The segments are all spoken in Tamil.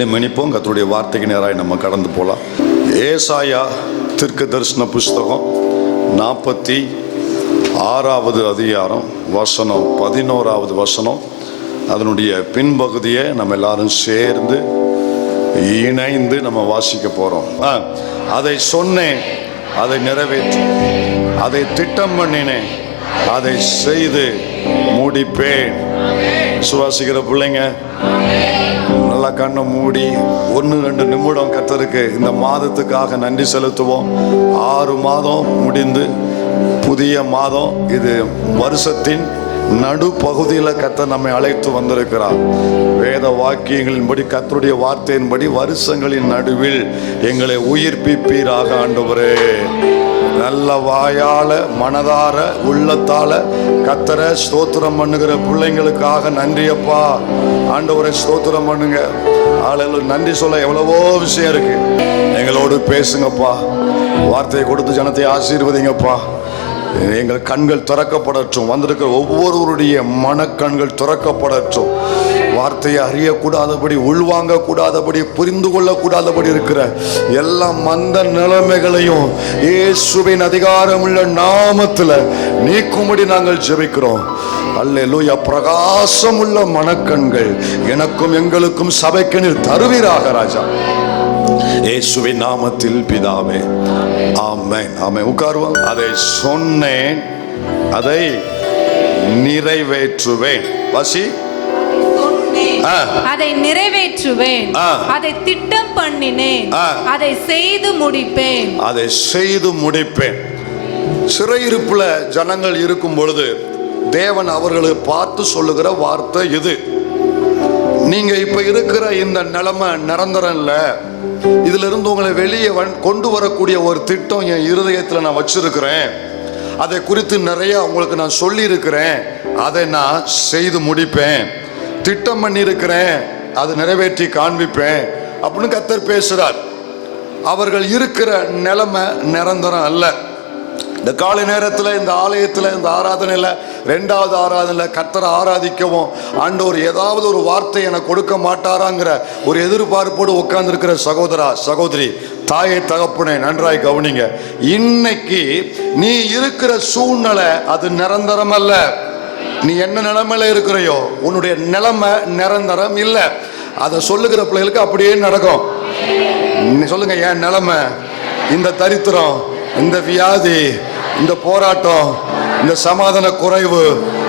கண்களை மன்னிப்போம். கர்த்தருடைய வார்த்தைக்கு நேராக நம்ம கடந்து போகலாம். ஏசாயா தீர்க்க தரிசன புஸ்தகம் 46வது அதிகாரம் வசனம் 11வது வசனம், அதனுடைய பின்பகுதியை நம்ம எல்லாரும் சேர்ந்து இணைந்து நம்ம வாசிக்க போறோம். அதை சொன்னேன், அதை நிறைவேற்று, அதை திட்டம் பண்ணினேன், அதை செய்து முடிப்பேன். சுவாசிக்கிற பிள்ளைங்க நல்லா கண்ணை மூடி 1-2 நிமிடம் கர்த்தருக்கு இந்த மாதத்துக்காக நன்றி செலுத்துவோம். 6 மாதம் முடிந்து புதிய மாதம், இது வருஷத்தின் நடுப்பகுதியில் கர்த்தர் நம்மை அழைத்து வந்திருக்கிறார். வேத வாக்கியங்களின்படி, கர்த்தருடைய வார்த்தையின்படி வருஷங்களின் நடுவில் எங்களை உயிர்ப்பிப்பீராக ஆண்டவரே. நல்ல வாயால, மனதார, உள்ளத்தால கர்த்தரை ஸ்தோத்திரம் பண்ணுகிற பிள்ளைங்களுக்காக நன்றியப்பா. ஆண்டவரை ஸ்தோத்திரம் பண்ணுங்க. நன்றி சொல்ல எவ்வளவோ விஷயம் இருக்கு. எங்களோடு பேசுங்கப்பா. வார்த்தையை கொடுத்து ஜனத்தை ஆசீர்வதிங்கப்பா. எங்கள் கண்கள் திறக்கப்படட்டும். வந்திருக்கிற ஒவ்வொருவருடைய மனக்கண்கள் திறக்கப்படட்டும். வார்த்தையை அறியக்கூடாதபடி, உள்வாங்க கூடாதபடி, புரிந்து கொள்ளக்கூடாதபடி இருக்கிற எல்லா மந்த நிலைமைகளையும் இயேசுவின் அதிகாரமுள்ள நாமத்தில் நீக்கும்படி நாங்கள் ஜெபிக்கிறோம். அல்லேலூயா. பிரகாசம் உள்ள மனக்கண்கள் எனக்கும் எங்களுக்கும் சபைக்கு நீர் தருவீராக ராஜா, இயேசுவின் நாமத்தில் பிதாவே. ஆமென், ஆமென். உட்காருவோம். அதை சொன்னேன், அதை நிறைவேற்றுவேன். வாசி. அதை நிறைவேற்றுவேன், அதை திட்டம் பண்ணினேன், அதை செய்து முடிப்பேன். அதை செய்து முடிப்பேன். சிறையிருப்புல ஜனங்கள் இருக்கும் பொழுது தேவன் அவர்களுக்கு பார்த்து சொல்லுகிற வார்த்தை இது: நீங்க இப்ப இருக்கிற இந்த நிலைமை நிரந்தரம் இல்ல. இதுல இருந்து உங்களை வெளியே கொண்டு வரக்கூடிய ஒரு திட்டம் என் இருதயத்துல நான் வச்சிருக்கிறேன். அதை குறித்து நிறைய உங்களுக்கு நான் சொல்லி இருக்கிறேன். அதை நான் செய்து முடிப்பேன். திட்டம் பண்ணி இருக்கிறேன், அதை நிறைவேற்றி காண்பிப்பேன் அப்படின்னு கர்த்தர் பேசுறார். அவர்கள் இருக்கிற நிலைமை நிரந்தரம் அல்ல. இந்த காலை நேரத்தில், இந்த ஆலயத்தில், இந்த ஆராதனையில், 2வது ஆராதனையில் கர்த்தரை ஆராதிக்கவும் ஆண்டவர் ஏதாவது ஒரு வார்த்தை எனக்கு கொடுக்க மாட்டாராங்கிற ஒரு எதிர்பார்ப்போடு உட்கார்ந்துருக்கிற சகோதரா, சகோதரி, தாயை, தகப்பனே, நன்றாய் கவனிங்க. இன்னைக்கு நீ இருக்கிற சூழ்நிலை அது நிரந்தரம் அல்ல. நீ என்ன நிலைமையில இருக்கிறையோ உன்னுடைய நிலைமை நிரந்தரம் இல்லை. அதை சொல்லுகிற பிள்ளைகளுக்கு அப்படியே நடக்கும். சொல்லுங்க, என் நிலைமை, இந்த தரித்திரம், இந்த வியாதி, இந்த போராட்டம், இந்த சமாதான குறைவு,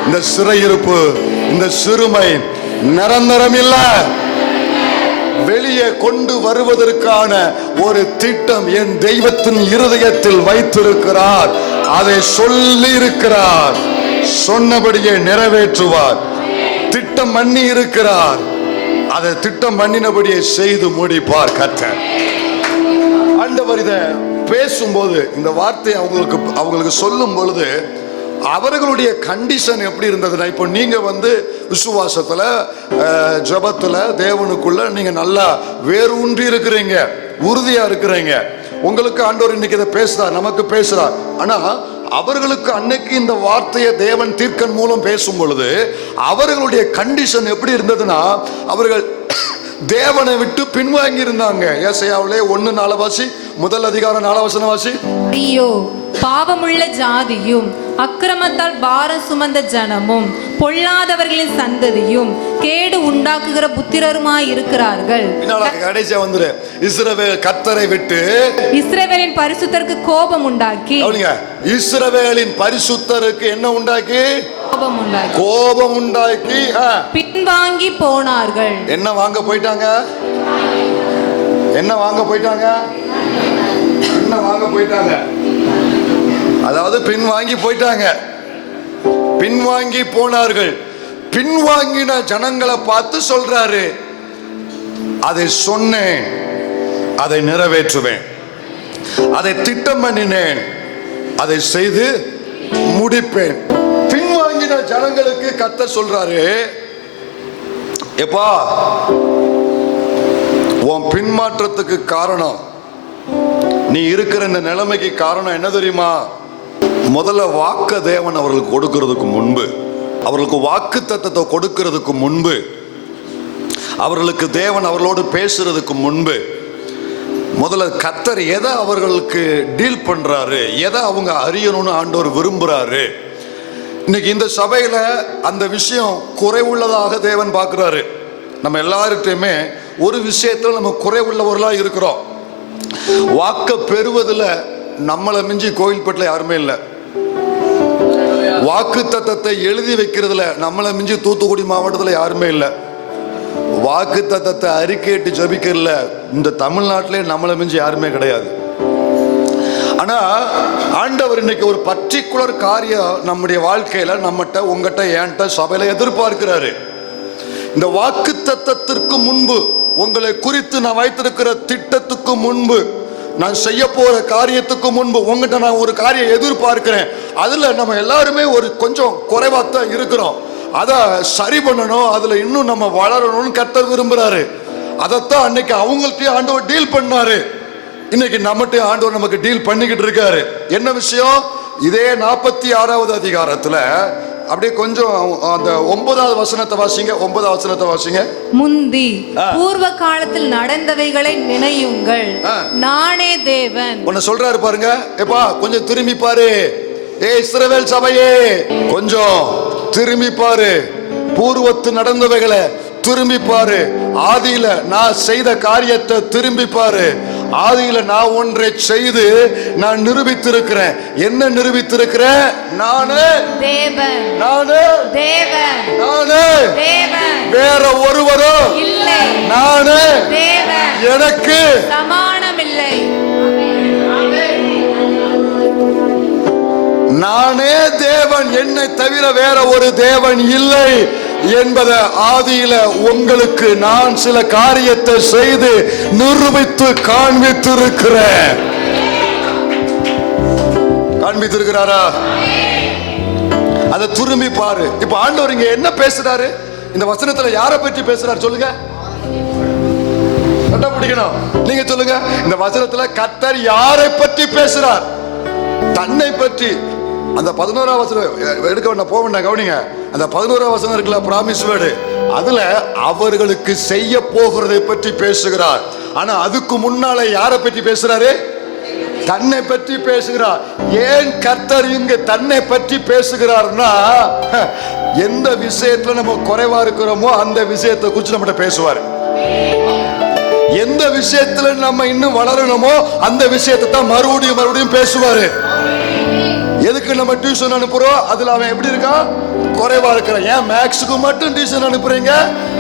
இந்த சிறையிருப்பு, இந்த சிறுமை நிரந்தரம் இல்லை. வெளியே கொண்டு வருவதற்கான ஒரு திட்டம் என் தெய்வத்தின் இருதயத்தில் வைத்திருக்கிறார். அதை சொல்லி இருக்கிறார், சொன்னபடியே நிறைவேற்றுவார். திட்டம் பண்ணி இருக்கிறார், அதை திட்டம் பண்ணினபடியே செய்து முடிப்பார் கர்த்தர். ஆண்டவர் இதை பேசும்போது, இந்த வார்த்தை அவங்களுக்கு சொல்லும் பொழுது அவர்களுடைய கண்டிஷன் எப்படி இருந்ததுன்னா, இப்போ நீங்க விசுவாசத்துல, ஜபத்துல, தேவனுக்குள்ள நீங்க நல்லா வேரூன்றி இருக்கிறீங்க, உறுதியா இருக்கிறீங்க. உங்களுக்கு ஆண்டவர் இன்னைக்கு இதை பேசுறார், நமக்கு பேசுறார். ஆனா அவர்களுக்கு அன்னைக்கு இந்த வார்த்தையை தேவன் தீர்க்கன் மூலம் பேசும் பொழுது அவர்களுடைய கண்டிஷன் எப்படி இருந்ததுன்னா, அவர்கள் தேவனை விட்டு பின்வாங்கி இருந்தாங்க. ஏசாயாவிலே 1:4 வாசி, 1 அதிகாரம் 4 வசனம் வாசி. ஐயோ, பாவமுள்ள ஜாதியும் அக்கிரமத்தால் பாரம் சுமந்த ஜனமும் பொல்லாதவர்களின் சந்ததியும் கேடு உண்டாக்குகிற புத்திரருமாய் இருக்கிறார்கள். கடைசியா வந்துரு, இஸ்ரவேல் கர்த்தரை விட்டு இஸ்ரவேலின் பரிசுத்தருக்கு கோபம் உண்டாக்கி. இஸ்ரவேலின் பரிசுத்தருக்கு என்ன உண்டாக்கி? கோபம் உண்டாக்கி பின்வாங்கி போனார்கள். என்ன வாங்க போயிட்டாங்க? என்ன வாங்க போயிட்டாங்க? என்ன வாங்க போயிட்டாங்க? அதாவது பின்வாங்கி போயிட்டாங்க, பின்வாங்கி போனார்கள். பின்வாங்கின ஜனங்களை பார்த்து சொல்றாரு, அதை சொன்னேன், அதை நிறைவேற்றுவேன், அதை திட்டம் பண்ணினேன், அதை செய்து முடிப்பேன். பின்வாங்கின ஜனங்களுக்கு கர்த்தர் சொல்றாரு, எப்பா உன் பின்மாற்றத்துக்கு காரணம், நீ இருக்கிற இந்த நிலைமைக்கு காரணம் என்ன தெரியுமா? முதல்ல வாக்கு தேவன் அவர்களுக்கு கொடுக்கிறதுக்கு முன்பு, அவர்களுக்கு வாக்கு தத்தத்தை கொடுக்கிறதுக்கு முன்பு அவர்களுக்கு தேவன் அவர்களோடு பேசுறதுக்கு முன்பு முதல்ல கர்த்தர் எதை அவர்களுக்கு டீல் பண்றாரு, எதை அவங்க அறியணும்னு ஆண்டவர் விரும்புறாரு. இன்னைக்கு இந்த சபையில அந்த விஷயம் குறைவுள்ளதாக தேவன் பார்க்கிறாரு. நம்ம எல்லார்கிட்டையுமே ஒரு விஷயத்துல நம்ம குறைவுள்ளவர்களா இருக்கிறோம். வாக்க பெறுவதில் நம்மளை மிஞ்சி கோயில்பட்டில் யாருமே இல்லை. வாக்கு தத்தத்தை எழுதி வைக்கிறதுல நம்மளை மிஞ்சி தூத்துக்குடி மாவட்டத்தில் யாருமே இல்லை. வாக்கு தத்தத்தை அறிக்கையிட்டு ஜபிக்கிறதுல இந்த தமிழ்நாட்டிலே நம்மளை மிஞ்சி யாருமே கிடையாது. ஆனா ஆண்டவர் இன்னைக்கு ஒரு பர்டிகுலர் காரியம் நம்முடைய வாழ்க்கையில நம்மகிட்ட, உங்ககிட்ட, என்கிட்ட, சபையில எதிர்பார்க்கிறாரு. இந்த வாக்கு தத்தத்திற்கு முன்பு, உங்களை குறித்து நான் வைத்திருக்கிற திட்டத்துக்கு முன்பு, நான் செய்ய போற காரியத்துக்கு முன்பு உங்ககிட்ட நான் ஒரு காரியம் எதிர்பார்க்கிறேன். அதுல நம்ம எல்லாருமே ஒரு கொஞ்சம் குறைவாத்தான் இருக்கிறோம். அதை சரி பண்ணணும், அதுல இன்னும் நம்ம வளரணும்னு கர்த்தர் விரும்புறாரு. அதைத்தான் அன்னைக்கு அவங்கள்ட்டயும் ஆண்டவர் டீல் பண்ணாரு. இன்னைக்கு நம்மகிட்ட ஆண்டவர் நமக்கு டீல் பண்ணிக்கிட்டு இருக்காரு. என்ன விஷயம்? இதே 46வது அதிகாரத்துல அப்படியே கொஞ்சம் அந்த 9வது வசனத்தை வாசிங்க. 9வது வசனத்தை வாசிங்க. முந்தி பூர்வ காலத்தில் நடந்தவைகளை நினையுங்கள், நானே தேவன். உன்னை சொல்றாரு பாருங்க, எப்பா கொஞ்சம் திரும்பி பாரு. இஸ்ரவேல் சபையே கொஞ்சம் திரும்பி பாரு. பூர்வத்து நடந்தவைகளை திரும்பி பாரு. ஆதியில நான் செய்த காரியத்தை திரும்பி பாரு. ஆதியில நான் ஒன்றை செய்து நான் நிரூபித்திருக்கிறேன். என்ன நிரூபித்திருக்கிறேன்? நானே தேவன், நானே தேவன், நானே தேவன், வேற ஒருவரும் இல்லை, நானே தேவன், எனக்கு சமானம் இல்லை. நானே தேவன், என்னை தவிர வேற ஒரு தேவன் இல்லை என்பதை ஆதியில உங்களுக்கு நான் சில காரியத்தை செய்து நிரூபித்து காண்பித்திருக்கிறேன். காண்பித்திருக்கிறாரா? அதை திரும்பி பாரு. இப்ப ஆண்டவர் இங்க என்ன பேசுறாரு? இந்த வசனத்துல யாரை பற்றி பேசுறாரு சொல்லுங்க. கண்டுபிடிக்கணும். நீங்க சொல்லுங்க. இந்த வசனத்துல கர்த்தர் யாரை பற்றி பேசுறார்? தன்னை பற்றி. அந்த 11வது வசனம் எடுக்க வேண்டாம், போக வேண்டாம், கவனிங்க. அந்த 11வது வசனம் இருக்குல்ல, பிராமிஸ் வேர்டு, அதுல அவர்களுக்கு செய்ய போகிறதை பற்றி பேசுகிறார். ஆனா அதுக்கு முன்னால யாரை பற்றி பேசுறாரு? தன்னை பற்றி பேசுகிறார். ஏன் கர்த்தர் இங்க தன்னை பற்றி பேசுகிறார்னா, எந்த விஷயத்துல நம்ம குறைவா இருக்கிறோமோ அந்த விஷயத்தை குறித்து நம்மகிட்ட பேசுவார். எந்த விஷயத்துல நம்ம இன்னும் வளரணுமோ அந்த விஷயத்தை தான் மறுபடியும் பேசுவாரு. எதுக்கு நம்ம டியூஷன் அனுப்புறோம்? அதுல அவன் எப்படி இருக்கான்? குறைவா இருக்கிறான். ஏன் மேக்ஸுக்கு மட்டும் டியூஷன் அனுப்புறீங்க?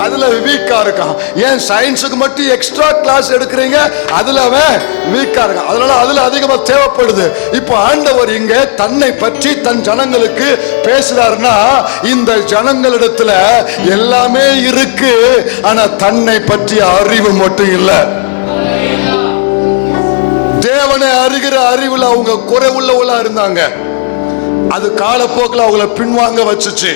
அதுல வீக்கா இருக்கான். ஏன் சயின்ஸுக்கு மட்டும் எக்ஸ்ட்ரா கிளாஸ் எடுக்கிறீங்க? அதுல அவன் வீக்கா இருக்கான். அதனால அதுல அதிகமா தேவைப்படுது. இப்போ ஆண்டவர் இங்க தன்னை பற்றி தன் ஜனங்களுக்கு பேசுறாருன்னா, இந்த ஜனங்களிடத்துல எல்லாமே இருக்கு, ஆனா தன்னை பற்றிய அறிவு மட்டும் இல்லை. தேவனை அறிகிற அறிவுல அவங்க குறைவுள்ளவங்களா இருந்தாங்க. அது காலப்போக்கில் அவங்கள பின்வாங்க வச்சுச்சு.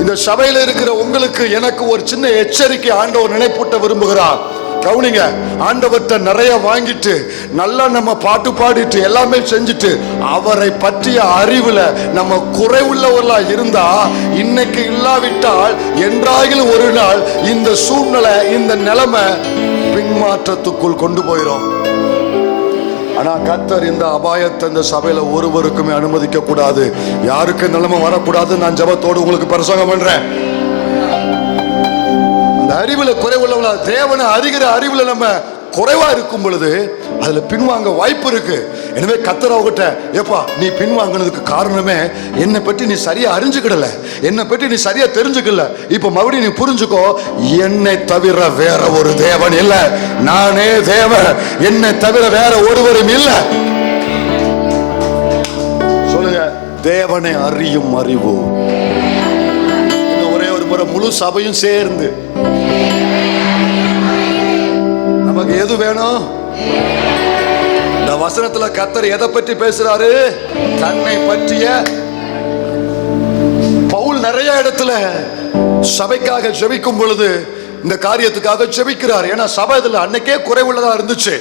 இந்த சபையில இருக்கிற உங்களுக்கு எனக்கு ஒரு சின்ன எச்சரிக்கை ஆண்டவர் நினைப்பூட்ட விரும்புகிறார். கவனிங்க. ஆண்டவர்கிட்ட நிறைய வாங்கிட்டு நல்லா நம்ம பாட்டு பாடிட்டு எல்லாமே செஞ்சுட்டு அவரை பற்றிய அறிவுல நம்ம குறைவுள்ளவர்களா இருந்தா, இன்னைக்கு இல்லாவிட்டால் என்றாகிலும் ஒரு நாள் இந்த சூழ்நிலை, இந்த நிலைமை பின்மாற்றத்துக்குள் கொண்டு போயிடும். ஆனா கர்த்தர் இந்த அபாயத்தை இந்த சபையில ஒருவருக்குமே அனுமதிக்க கூடாது. யாருக்கு நிலைமை வரக்கூடாது. நான் ஜெபத்தோடு உங்களுக்கு பிரசங்கம் பண்றேன். அந்த அறிவுல குறைவுள்ளவங்களா, தேவனை அறிகிற அறிவுல நம்ம குறைவா இருக்கும் பொழுது அதுல பின்வாங்க வாய்ப்பு இருக்கு. எனவே கர்த்தர் அவகிட்ட, ஏப்பா நீ பின்வாங்கினதுக்கு காரணமே என்னை பற்றி நீ சரியா அறிஞ்சுக்கிடல, என்னை பற்றி நீ சரியா தெரிஞ்சுக்கல. இப்ப மறுபடியும் நீ புரிஞ்சுக்கோ, என்னை தவிர வேற ஒரு தேவன் இல்லை, நானே தேவன், என்னை தவிர வேற ஒருவரும் இல்லை. சொல்லுங்க. தேவனை அறியும் அறிவு. ஒரே ஒரு முறை முழு சபையும் சேர்ந்து நமக்கு எது வேணும்? இந்த வசனத்துல கர்த்தர் எதை பற்றி பேசுறாரு? தன்னை பற்றிய. பவுல் நிறைய இடத்துல சபைக்காக ஜெபிக்கும் பொழுது இந்த காரியத்துக்காக ஜெபிக்கிறார். ஏன்னா சபை இதுல அன்னைக்கே குறைவுள்ளதா இருந்துச்சு.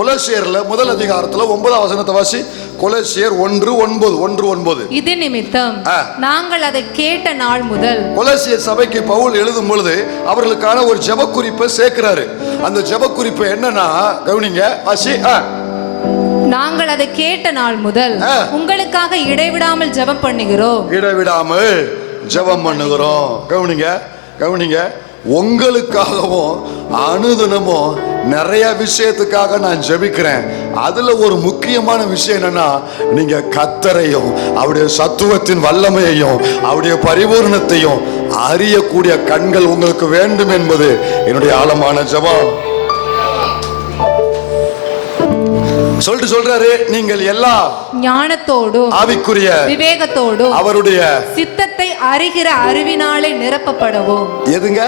கொலோசியர்ல 1 அதிகாரத்துல 9வது வசனத்தை வாசி. கொலோசியர் 1:9. இது நிமித்தம் நாங்கள் அதை கேட்ட நாள் முதல். கொலோசியர் சபைக்கு பவுல் எழுதும் பொழுது அவர்களுக்கான ஒரு ஜெப குறிப்பை சேர்க்கிறாரு. அந்த ஜெப குறிப்பு என்னன்னா, கவனிங்க வாசி. நாங்கள் அதை கேட்ட நாள் முதல் உங்களுக்காக இடைவிடாமல் ஜெபம் பண்ணுகிறோம். இடைவிடாமல் ஜெபம் பண்ணுகிறோம். கவனிங்க, உங்களுக்காகவும் அனுதினமும் நிறைய விஷயத்துக்காக நான் ஜெபிக்கிறேன். அதுல ஒரு முக்கியமான விஷயம் என்னன்னா, நீங்க கர்த்தரையும் அவருடைய சத்துவத்தின் வல்லமையையும் அவருடைய பரிபூரணத்தையும் அறியக்கூடிய கண்கள் உங்களுக்கு வேண்டும் என்பது என்னுடைய ஆழமான ஜெபம். சொல்றாரு, நீங்கள் எல்லா ஞானத்தோடும் ஆவிக்குரிய விவேகத்தோடும் அவருடைய சித்தத்தை அறிகிற அறிவினாலே நிரப்பப்படவும். எதுங்க?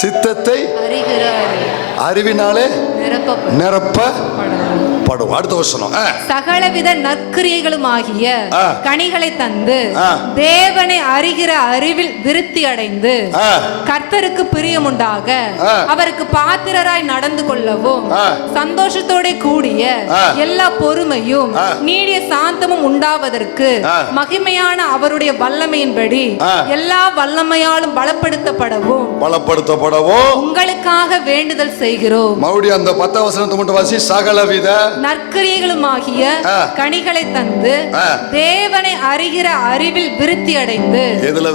சித்தத்தை அறிகிற அறிவினாலே நிரப்பப்படவும். அடுத்த வசனம், சகலவித நற்கிரியைகளும் ஆகிய கனிகளை தந்து தேவனை அறிகிற அறிவில் விருத்தி அடைந்து கர்த்தருக்கு பிரியமுண்டாக அவருக்கு பாத்திரராய் நடந்து கொள்ளவும் சந்தோஷத்தோட கூடிய எல்லா பொறுமையும் நீடிய சாந்தமும் உண்டாவதற்கு மகிமையான அவருடைய வல்லமையின்படி எல்லா வல்லமையாலும் பலப்படுத்தப்படவும் உங்களுக்காக வேண்டுதல் செய்கிறோம். மறுபடியும் அந்த 10 வசனத்தை மட்டும் வாசி. சகலவித நற்கிரியைகளுமாகிய கனிகளை தந்து தேவனை அறிகிற அறிவில் விருத்தி அடைந்து. எதுல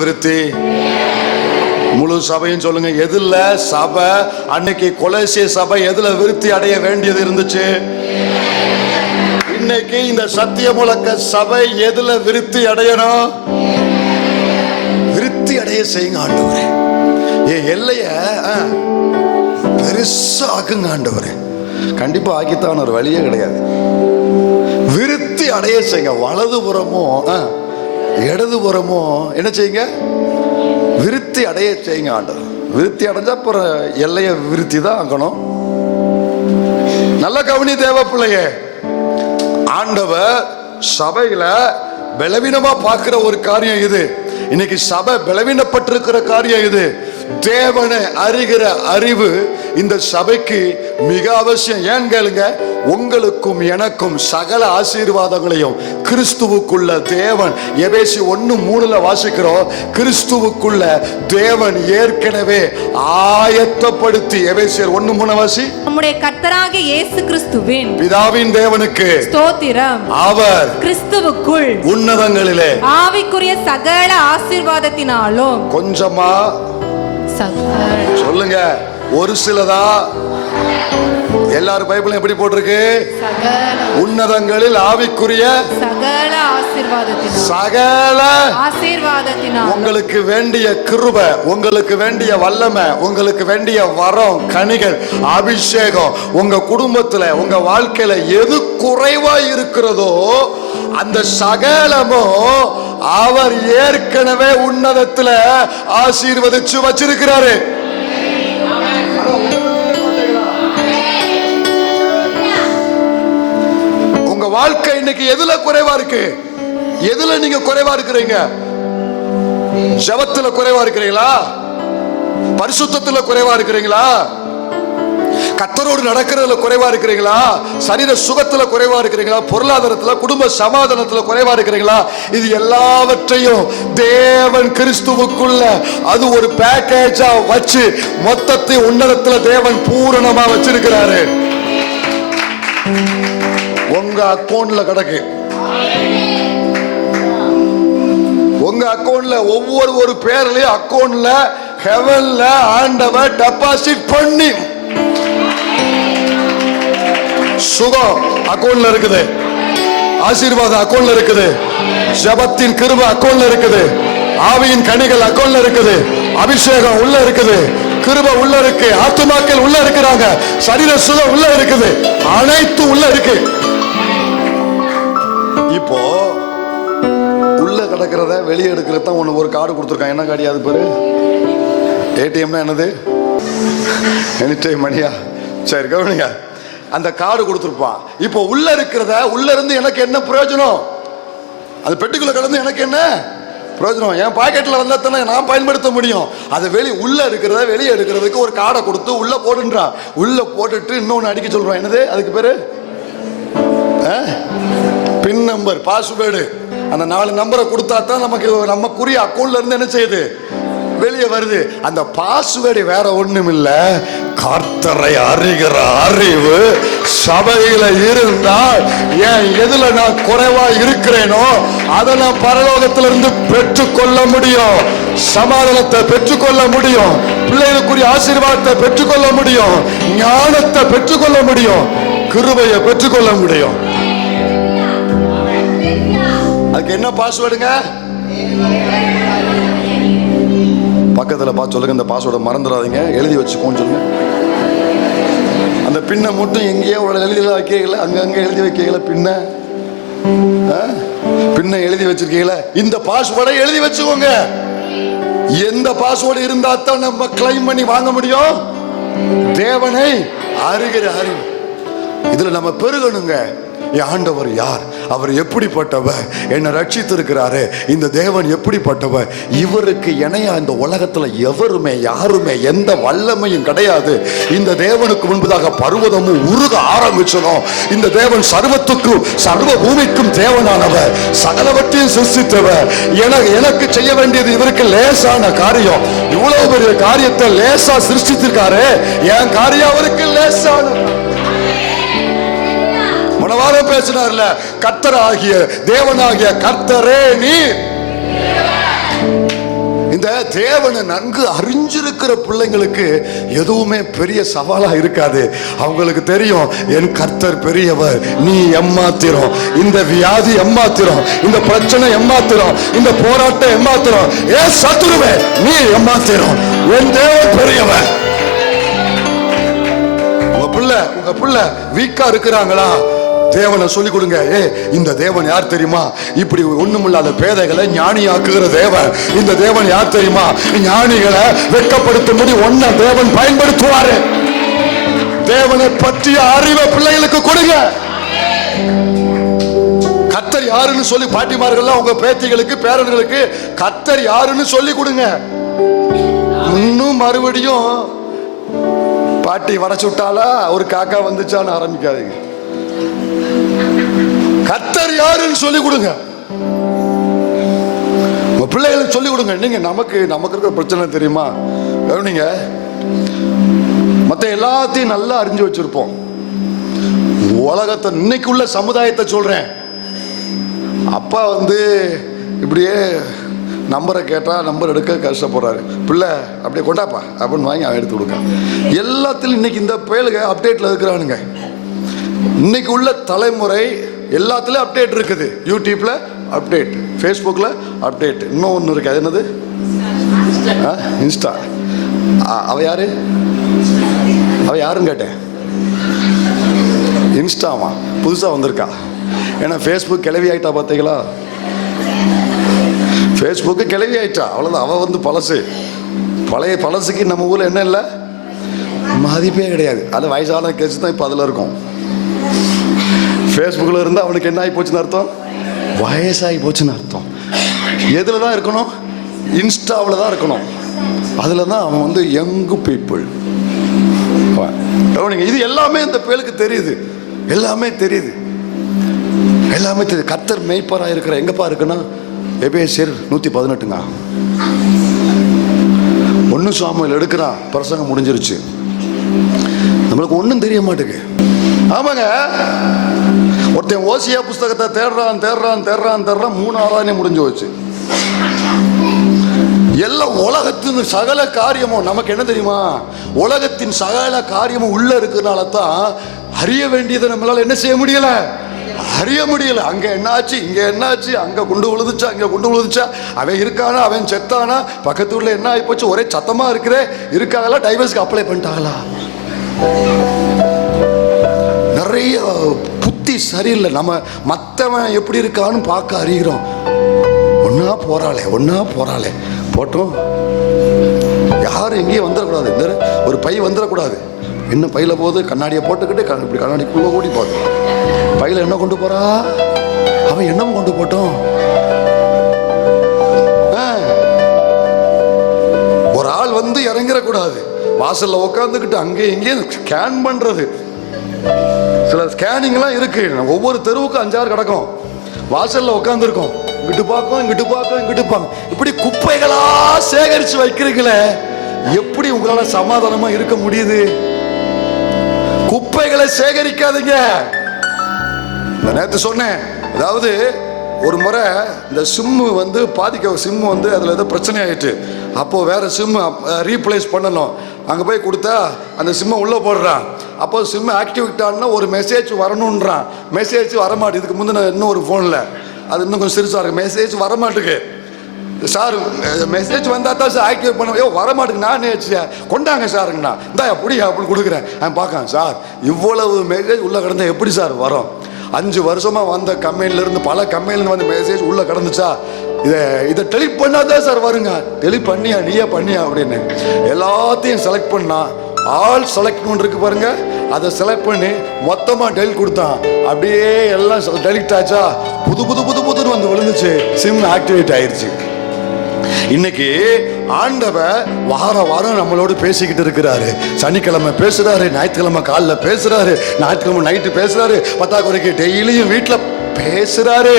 விருத்தி? முழு சபையும் சொல்லுங்க. எதுல சபை அன்னைக்கு கொலோசிய சபை எதுல விருத்தி அடைய வேண்டியது இருந்துச்சு? இன்னைக்கு இந்த சத்திய முழக்க சபை எதுல விருத்தி அடையணும்? விருத்தி அடைய செய்யுங்க ஆண்டவரே. எல்லைய பெருசா ஆக்குங்க ஆண்டவரே. கண்டிப்பா ஆக்கித்தான், ஒரு வழியே கிடையாது. விருத்தி அடைய செய்யுங்க. வலதுபுறமோ இடதுபுறமோ என்ன செய்யுங்க? விருத்தி அடைய செய்யுங்க ஆண்டவர். விருத்தி அடைஞ்சா அப்புறம் எல்லைய விருத்தி தான் ஆக்கணும். நல்ல கவனி தேவ பிள்ளையே, ஆண்டவர் சபையில பலவீனமா பார்க்கிற ஒரு காரியம் இது. இன்னைக்கு சபை பலவீனப்பட்டிருக்கிற காரியம் இது. தேவனை அறிகிற அறிவு இந்த சபைக்கு மிக அவசியம். ஏன் கேளுங்க, உங்களுக்கும் எனக்கும் சகல ஆசீர்வாதங்களையும் கிறிஸ்துவுக்குள்ள தேவன், எபேசி 1:3 வாசிக்கிறோம், கிறிஸ்துவுக்குள்ள தேவன் ஏற்கனவே ஆயத்தப்படுத்தி. எபேசியர் 1:3 வாசி. நம்முடைய கர்த்தராகிய இயேசு கிறிஸ்துவின் பிதாவின் தேவனுக்கு ஸ்தோத்திரம். அவர் கிறிஸ்துவுக்குள் உன்னதங்களிலே ஆவிக்குரிய சகல ஆசீர்வாதத்தினாலும். கொஞ்சமா சொல்லுங்க. ஒரு சிலதா எல்லாரும் பைபிளும் எப்படி போட்டிருக்கு? உன்னதங்களில் ஆவிக்குரிய சகல ஆசீர்வாதத்தினால் உங்களுக்கு வேண்டிய கிருபை, உங்களுக்கு வேண்டிய வல்லமை, உங்களுக்கு வேண்டிய வரம், கனிகள், அபிஷேகம் உங்க குடும்பத்துல உங்க வாழ்க்கையில எது குறைவா இருக்கிறதோ அந்த சகலமும் அவர் ஏற்கனவே உன்னதத்துல ஆசீர்வதிச்சு வச்சிருக்கிறாரு. உங்க வாழ்க்கை இன்னைக்கு எதுல குறைவா இருக்கு? எதுல நீங்க குறைவா இருக்கிறீங்க? ஜெபத்துல குறைவா இருக்கிறீங்களா? பரிசுத்தத்துல குறைவா இருக்கிறீங்களா? கர்த்தரோடு நடக்கிறதுல குறைவா இருக்கிறீங்களா? சரீர சுகத்துல குறைவா இருக்கிறீங்களா? பொருளாதாரத்துல, குடும்ப சமாதானத்துல குறைவா இருக்கிறீங்களா? இது எல்லாவற்றையும் தேவன் கிறிஸ்துவுக்குள்ள அது ஒரு பேக்கேஜா வச்சு மொத்தத்தை உன்னதத்துல தேவன் பூரணமா வச்சிருக்கிறாரு. உங்க அக்கௌண்ட்ல கிடக்கு. உங்க அக்கௌண்ட்ல ஒவ்வொரு பேர்லயும் அக்கௌண்ட்ல ஹெவன்ல ஆண்டவர் டெபாசிட் பண்ணி சுகம் அக்கௌண்ட்ல இருக்குது, ஆசீர்வாதம் அக்கௌண்ட்ல இருக்குது, ஜெபத்தின் கிருபை அக்கௌண்ட்ல இருக்குது, ஆவியின் கனிகள் அக்கௌண்ட்ல இருக்குது, அபிஷேகம் உள்ள இருக்குது, கிருபை உள்ள இருக்கு, ஆத்துமாக்கள் உள்ள இருக்கிறாங்க, சரீர சுகம் உள்ள இருக்குது, அனைத்து உள்ள இருக்கு. இப்போ உள்ள கிடக்கிறத வெளியே எடுக்கிறது தான் ஒன்று ஒரு கார்டு கொடுத்துருக்காங்க. என்ன கார்டு அது பேரு? ஏடிஎம்னா என்னது? எனி டைம் மணியா? சரி கவனிங்க, அந்த கார்டு கொடுத்துருப்பான். இப்போ உள்ள இருக்கிறத உள்ள இருந்து எனக்கு என்ன பிரயோஜனம்? அது பெட்டிக்குள்ள கிடந்து எனக்கு என்ன பிரயோஜனம் என் பாக்கெட்டில் வந்தால் தானே நான் பயன்படுத்த முடியும். அதை உள்ளே இருக்கிறத வெளியே எடுக்கிறதுக்கு ஒரு கார்டை கொடுத்து உள்ளே போடுன்றான். உள்ளே போட்டுட்டு இன்னொன்று அடிக்க சொல்கிறான். என்னது அதுக்கு பேர்? பின் நம்பர், பாஸ்வேர்டு. அந்த 4 நம்பரை கொடுத்தா தான் நமக்குரிய அக்கௌண்ட்ல இருந்து என்ன செய்யுது, வெளியே வருது. அந்த பாஸ்வேர்டு வேற ஒண்ணும் இல்ல, கர்த்தரை அறிகிற அறிவு சபையில இருந்தால் ஏன் எதுல நான் குறைவா இருக்கிறேனோ அதை நான் பரலோகத்திலிருந்து பெற்றுக்கொள்ள முடியும். சமாதானத்தை பெற்றுக்கொள்ள முடியும், பிள்ளைகளுக்குரிய ஆசீர்வாதத்தை பெற்றுக்கொள்ள முடியும், ஞானத்தை பெற்றுக்கொள்ள முடியும், கிருபையை பெற்றுக்கொள்ள முடியும். அதுக்கு என்ன பாஸ்வேர்டுங்க? பக்கத்தில் பார்த்து சொல்லுங்க, இந்த பாஸ்வேர்டை மறந்துடாதீங்க, எழுதி வச்சுக்கோன்னு சொல்லுங்க. அந்த பின்னை மட்டும் எங்கேயோ எழுதிலாம் வைக்கல, அங்கங்கே எழுதி வைக்கல. பின்னை எழுதி வச்சிருக்கீங்கள, இந்த பாஸ்வேர்டை எழுதி வச்சுக்கோங்க. எந்த பாஸ்வேர்டு இருந்தா தான் நம்ம கிளைம் பண்ணி வாங்க முடியும்? தேவனை அறிகிற அறிவு. இதுல நம்ம பெருகணுங்க. என் ஆண்டவர் யார், அவர் எப்படிப்பட்டவர், என்னை ரட்சித்திருக்கிறாரு, இந்த தேவன் எப்படிப்பட்டவர், இவருக்கு இணையா இந்த உலகத்துல எவருமே யாருமே எந்த வல்லமையும் கிடையாது. இந்த தேவனுக்கு முன்பதாக பர்வதமும் உருக ஆரம்பிச்சதும், இந்த தேவன் சர்வத்துக்கும் சர்வ பூமிக்கும் தேவனானவர், சகலவற்றையும் சிருஷ்டித்தவர். எனக்கு செய்ய வேண்டியது இவருக்கு லேசான காரியம். இவ்வளவு பெரிய காரியத்தை லேசா சிருஷ்டித்திருக்காரு, என் காரியம் அவருக்கு லேசான. மனவாரம் பேசினார்ல, கர்த்தராகிய தேவனாகிய கர்த்தரே நீர். இந்த தேவனை நன்கு அறிஞ்சிருக்கிற பிள்ளைங்களுக்கு எதுவுமே பெரிய சவாலா இருக்காது. அவங்களுக்கு தெரியும், என் கர்த்தர் பெரியவர், நீ எம்மாத்திரம், இந்த வியாதி எம்மாத்திரம், இந்த பிரச்சனை எம்மாத்திரம், இந்த போராட்டம் எம்மாத்திரம், ஏன் சத்துருவே நீ எம்மாத்திரம், என் தேவன் பெரியவர். உங்க பிள்ளை வீக்கா இருக்கிறாங்களா, தேவனை சொல்லிக் கொடுங்க. இந்த தேவன் யார் தெரியுமா? இப்படி ஒண்ணுமில்லாத பேதைகளை ஞானியாக்குகிற தேவன். இந்த தேவன் யார் தெரியுமா? ஞானிகளை வெட்கப்படுத்தும்படி ஒன்ன தேவன் பயன்படுத்துவாரு. தேவனை பற்றிய அறிவை பிள்ளைகளுக்கு கொடுங்க. கர்த்தர் யாருன்னு சொல்லி பாட்டிமார்கள் உங்க பேத்திகளுக்கு பேரன்களுக்கு கர்த்தர் யாருன்னு சொல்லி கொடுங்க. இன்னும் மறுபடியும் பாட்டி வரைச்சு விட்டாலா ஒரு காக்கா வந்துச்சான்னு ஆரம்பிக்காதீங்க. கர்த்தர் யாருன்னு சொல்லி கொடுங்க, உங்க பிள்ளைகளுக்கு சொல்லி கொடுங்க. நீங்க நமக்கு இருக்கிற பிரச்சனை தெரியுமா? நீங்க மத்த எல்லாத்தையும் நல்லா அறிஞ்சு வச்சிருப்போம். உலகத்தை இன்னைக்கு உள்ள சமுதாயத்தை சொல்றேன். அப்பா இப்படியே நம்பரை கேட்டா நம்பர் எடுக்க கஷ்டப்படுறாரு. பிள்ளை அப்படியே கொண்டாப்பா அப்படின்னு வாங்கி அவன் எடுத்து கொடுக்க. எல்லாத்திலும் இன்னைக்கு இந்த பயலுக அப்டேட்ல இருக்கிறானுங்க. இன்னைக்கு உள்ள தலைமுறை எல்லாத்துலயும் அப்டேட் இருக்குது. யூடியூப்ல அப்டேட், ஃபேஸ்புக்ல அப்டேட், இன்னும் ஒன்று இருக்கு. அது என்னது? இன்ஸ்டா. அவ யாருன்னு கேட்டேன். இன்ஸ்டாமா புதுசா வந்திருக்கா? ஏன்னா ஃபேஸ்புக் கிளவி ஆயிட்டா பார்த்தீங்களா? ஃபேஸ்புக்கு கிளவி ஆயிட்டா, அவ்வளோதான். அவ பழசு. பழசுக்கு நம்ம ஊரில் என்ன இல்லை, மதிப்பே கிடையாது. அது வயசான கேஸ் தான் இப்போ அதில் இருக்கும். ஃபேஸ்புக்கில் இருந்து அவனுக்கு என்ன ஆகி போச்சுன்னு அர்த்தம்? வயசாகி போச்சுன்னு அர்த்தம். எதில் தான் இருக்கணும்? இன்ஸ்டாவில் தான் இருக்கணும். அதில் தான் அவன் யங்கு பீப்புள். இது எல்லாமே இந்த பேருக்கு தெரியுது, எல்லாமே தெரியுது. கர்த்தர் மேய்ப்பராக இருக்கிற எங்கப்பா இருக்குன்னா எபேசியர் 118ங்க. 1 சாமுவேல் எடுக்கிறான், பிரசங்கம் முடிஞ்சிருச்சு. நம்மளுக்கு ஒன்றும் தெரிய மாட்டேங்குது. ஆமாங்க, ஒருத்தன் ஓசியா புஸ்தகத்தை தேடுறான் 3 ஆராதனை முடிஞ்சு வச்சு. எல்லாம் உலகத்தின் சகல காரியமும் நமக்கு என்ன தெரியுமா? உலகத்தின் சகல காரியமும் உள்ள இருக்கிறதுனால தான் அறிய வேண்டியதை நம்மளால என்ன செய்ய முடியல, அறிய முடியல. அங்க என்னாச்சு, இங்க என்னாச்சு, அங்க குண்டு விழுதுச்சா, இங்க குண்டு விழுதுச்சா, அவன் இருக்கானா, அவன் செத்தானா, பக்கத்து ஊர்ல என்ன ஆகி போச்சு, ஒரே சத்தமா இருக்கிறே, இருக்காங்களா, டைவர்ஸ்க்கு அப்ளை பண்ணிட்டாங்களா? நிறைய புத்தி சரியில்லை. நம்ம மற்றவன் எப்படி இருக்கான்னு பார்க்க அறிகிறோம். ஒன்னா போறாளே போட்டோம். யாரும் எங்கேயும் வந்துடக்கூடாது. ஒரு பை வந்துடக்கூடாது. என்ன பையில போகுது? கண்ணாடியை போட்டுக்கிட்டு இப்படி கண்ணாடிக்குள்ள ஓடி போகுது. பையில என்ன கொண்டு போறா? அவன் என்னவும் கொண்டு போட்டோம். வந்துடக்கூடாது. வாசல்ல உட்காந்துக்கிட்டு அங்கேயும் இங்கேயும் ஸ்கேன் பண்றது. சில ஸ்கேனிங்லாம் இருக்கு. ஒவ்வொரு தெருவுக்கும் 5-6 கிடக்கும். வாசல்ல உட்காந்துருக்கோம், இங்கிட்டு பார்க்கும், இங்கிட்டு பார்க்கும், இங்கிட்டு பார்க்கும். இப்படி குப்பைகளா சேகரிச்சு வைக்கிறீங்களே, எப்படி உங்களால சமாதானமா இருக்க முடியுது? குப்பைகளை சேகரிக்காதீங்க. நேற்று சொன்னேன், அதாவது ஒரு முறை இந்த சிம்மு வந்து சிம்மு வந்து அதில் ஏதோ பிரச்சனை ஆயிட்டு, அப்போ வேற சிம்மு ரீப்ளேஸ் பண்ணணும். அங்கே போய் கொடுத்தா அந்த சிம்மை உள்ளே போடுறான். அப்போ சிம்மு ஆக்டிவேட் ஆனால் ஒரு மெசேஜ் வரணுன்றான். மெசேஜ் வரமாட்டேது. இதுக்கு முந்தின இன்னும் ஒரு ஃபோனில் அது இன்னும் கொஞ்சம் சிறுசாக இருக்கு, மெசேஜ் வரமாட்டுக்கு. சார் மெசேஜ் வந்தால் தான் சார் ஆக்டிவேட் பண்ண. வரமாட்டுக்கு. நான் கொண்டாங்க சாருங்கண்ணா, இந்தா எப்படியா அப்படின்னு கொடுக்குறேன். பார்க்கலாம் சார், இவ்வளவு மெசேஜ் உள்ளே கிடந்தா எப்படி சார் வரும்? 5 வருஷமா வந்த கம்பெனிலேருந்து பல கம்பெனிலேருந்து வந்த மெசேஜ் உள்ளே கிடந்துச்சா, இதை டெலிட் பண்ணாதான் சார் வருங்க. டெலிட் பண்ணியா, நீயே பண்ணியா அப்படின்னு எல்லாத்தையும் செலக்ட் பண்ணா, ஆல் செலக்ட் இருக்கு பாருங்க, அதை செலக்ட் பண்ணி மொத்தமாக டெலிட் கொடுத்தான். அப்படியே எல்லாம் டெலிட் ஆச்சா, புது புது புது புதுன்னு வந்து விழுந்துச்சு, சிம் ஆக்டிவேட் ஆயிடுச்சு. இன்னைக்கு ஆண்டவர் வாரம் நம்மளோடு பேசிக்கிட்டு இருக்கிறாரு. சனிக்கிழமை பேசுறாரு, ஞாயிற்றுக்கிழமை காலைல பேசுறாரு, ஞாயிற்றுக்கிழமை நைட்டு பேசுறாரு, பத்தாக்குறைக்கு டெய்லியும் வீட்டில் பேசுறாரு.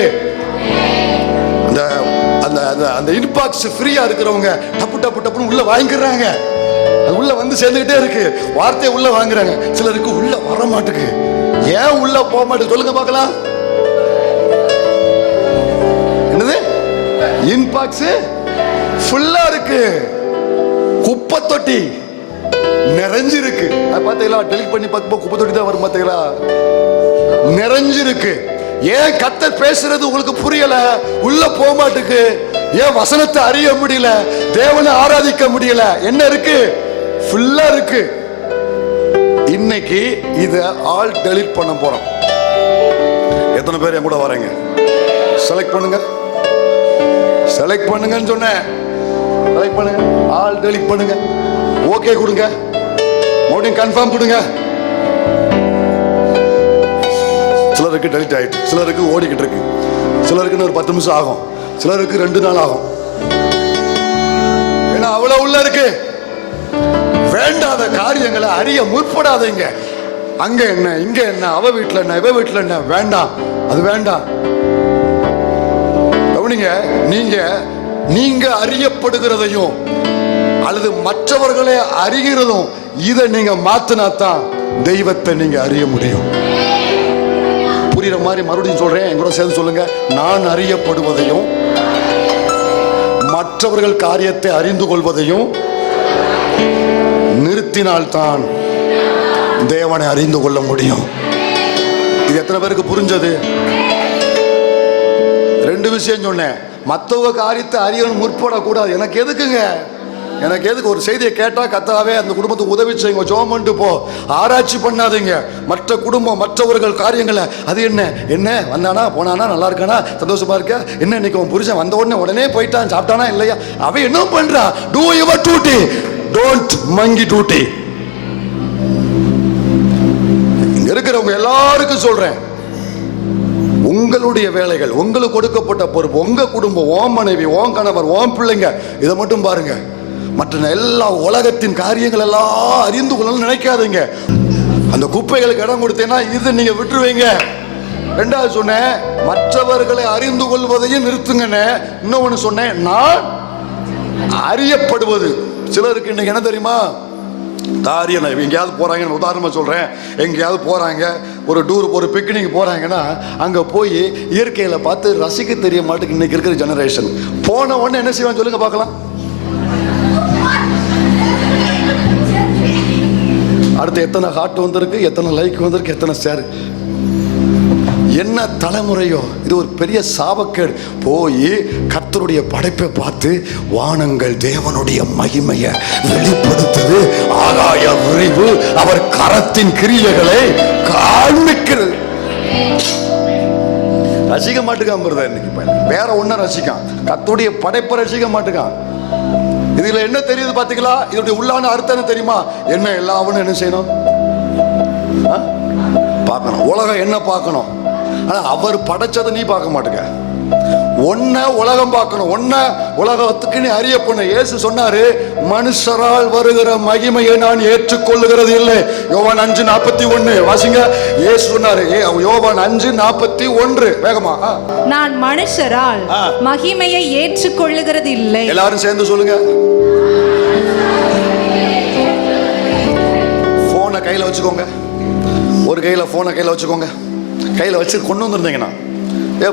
அந்த இன்பாக்ஸ் ஃப்ரீயா இருக்கிறவங்க டப்பு டப்பு டப்புன்னு உள்ள வாங்கிக்கிறாங்க. அது உள்ள வந்து சேர்ந்துகிட்டே இருக்கு, வார்த்தையை உள்ள வாங்குறாங்க. சிலருக்கு உள்ள வர மாட்டுக்கு. ஏன் உள்ள போக மாட்டேங்குது சொல்லுங்க பார்க்கலாம். என்னது? இன்பாக்ஸ் ஃபுல்லா இருக்கு, குப்பை தொட்டி நிறைஞ்சிருக்கு. பாத்தீங்களா? டெலிட் பண்ணி பார்க்கும்போது குப்பை தொட்டி தான் வரும். பாத்தீங்களா? நிறைஞ்சிருக்கு. ஏன் கர்த்தர் பேசுறது உங்களுக்கு புரியல? உள்ள போக மாட்டுக்கு. ஏன் வசனத்தை அறிய முடியல? தேவனை ஆராதிக்க முடியல? என்ன இருக்கு? ஃபுல்லா இருக்கு. இன்னைக்கு இத ஆல் டெலிட் பண்ண போறோம். எத்தனை பேர் என் கூட வரீங்க? செலக்ட் பண்ணுங்க, செலக்ட் பண்ணுங்கன்னு சொன்னேன். செலக்ட் பண்ணுங்க, ஆல் டெலிட் பண்ணுங்க, ஓகே கொடுங்க, மறுபடியும் கன்ஃபார்ம் கொடுங்க. சிலருக்கு டெலிட் ஆயிட்டு, சிலருக்கு ஓடிக்கிட்டு இருக்கு, சிலருக்கு ஒரு 10 நிமிஷம் ஆகும், சிலருக்கு 2 நாள் ஆகும். ஏன்னா அவ்வளவு உள்ள இருக்கு. வேண்டாத காரியங்களை அறிய முற்படாதீங்க. அங்க என்ன, இங்க என்ன, அவ வீட்டுல என்ன, இவ வீட்டுல என்ன, வேண்டாம், அது வேண்டாம். நீங்க அறியப்படுகிறதையும் அல்லது மற்றவர்களை அறிகிறதும் இதை நீங்க மாத்தினாத்தான் தெய்வத்தை நீங்க அறிய முடியும். புரியுற மாதிரி மறுபடியும் சொல்றேன், என் கூட சேர்ந்து சொல்லுங்க. நான் அறியப்படுவதையும் மற்றவர்கள் காரியத்தை அறிந்து கொள்வதையும் நிறுத்தினால்தான் தேவனை அறிந்து கொள்ள முடியும். இது எத்தனை பேருக்கு புரிஞ்சது? 2 விஷயம் சொன்னேன். மற்றவங்க காரியத்தை அறியணும் முற்படக்கூடாது. எனக்கு எதுக்குங்க? எனக்கு எதுக்கு? ஒரு செய்தியை கேட்டா கத்தாவே அந்த குடும்பத்துக்கு உதவி செய்யுங்க, ஜெபம் பண்ணிட்டு போ, ஆராய்ச்சி பண்ணாதீங்க. மற்ற குடும்பம் மற்றவர்கள் காரியங்களை அது என்ன என்ன வந்தானா போனானா, நல்லா இருக்கானா, சந்தோஷமா இருக்க, என்ன இன்னைக்கு உன் புருஷன் வந்த உடனே போயிட்டான், சாப்பிட்டானா இல்லையா, அவன் என்ன பண்றான், two your duty, don't monkey duty. இங்க இருக்கிறவங்க எல்லாருக்கும் சொல்றேன், உங்களுடைய வேலைகள், உங்களுக்கு கொடுக்கப்பட்ட பொறுப்பு, உங்க குடும்பம், ஓம் மனைவி, ஓம் கணவர், ஓம் பிள்ளைங்க, இதை மட்டும் பாருங்க. மற்ற எல்லா உலகத்தின் காரியங்கள் எல்லாம் அறிந்து கொள்ளணும்னு நினைக்காதீங்க. அந்த குப்பைகளுக்கு இடம் கொடுத்தேன்னா இது நீங்க விட்டுருவீங்க. 2வது சொன்னேன், மற்றவர்களை அறிந்து கொள்வதையும் நிறுத்துங்கன்னு. இன்னொன்னு சொன்னேன், நான் அறியப்படுவது. சிலருக்கு இன்னைக்கு என்ன தெரியுமா, காரியம் எங்கேயாவது போறாங்க, உதாரணமா சொல்றேன், எங்கேயாவது போறாங்க, ஒரு டூர், ஒரு பிக்னிக் போறாங்கன்னா அங்க போய் இயற்கையில பார்த்து ரசிக்க தெரிய மாட்டேங்குது இன்னைக்கு இருக்கிற ஜெனரேஷன். போன உடனே என்ன செய்வாங்க சொல்லுங்க பார்க்கலாம்? அடுத்து எத்தனை ஹார்ட் வந்திருக்கு, எத்தனை லைக் வந்திருக்கு, எத்தனை ஷேர், என்ன தலைமுறையோ. இது ஒரு பெரிய சாபக்கேடு. போய் கர்த்தருடைய படைப்பை பார்த்து வானங்கள் தேவனுடைய மகிமையை வெளிப்படுத்துது, ஆகாய விரிவு அவர் கரத்தின் கிரியைகளை காண்பிக்கிறது. ரசிக்க மாட்டுக்கான் இன்னைக்கு, வேற ஒன்னும் ரசிக்கான், கர்த்தருடைய படைப்பை ரசிக்க மாட்டுக்கான். இதுல என்ன தெரியுது பாத்தீங்களா? இதோட உள்ளான அர்த்தம் என்ன தெரியுமா? என்ன எல்லாவனும் என்ன செய்யணும், பார்க்கணும். உலகம் என்ன பார்க்கணும், ஆனா அவர் படைச்சதை நீ பார்க்க மாட்டேங்க. ஒன்ன உலகம் பார்க்கணும், ஒன்ன உலகத்துக்கு நீ அறிய பண்ண. இயேசு சொன்னாரு, மனுஷரால் வருகிற மகிமையை நான் ஏற்றுக்கொள்ளுகிறது இல்லை. யோவான் 5:41 வாசிங்க. இயேசு சொன்னாரு, யோவான் 5:41 வேகமா. நான் மனுஷரால் மகிமையை ஏற்றுக்கொள்ளுகிறது இல்லை. எல்லாரும் சேர்ந்து சொல்லுங்க. போனை கையில வச்சுக்கோங்க, ஒரு கையில போனை கையில வச்சுக்கோங்க. கையில வச்சு கொண்டு வந்துருந்தீங்கன்னா,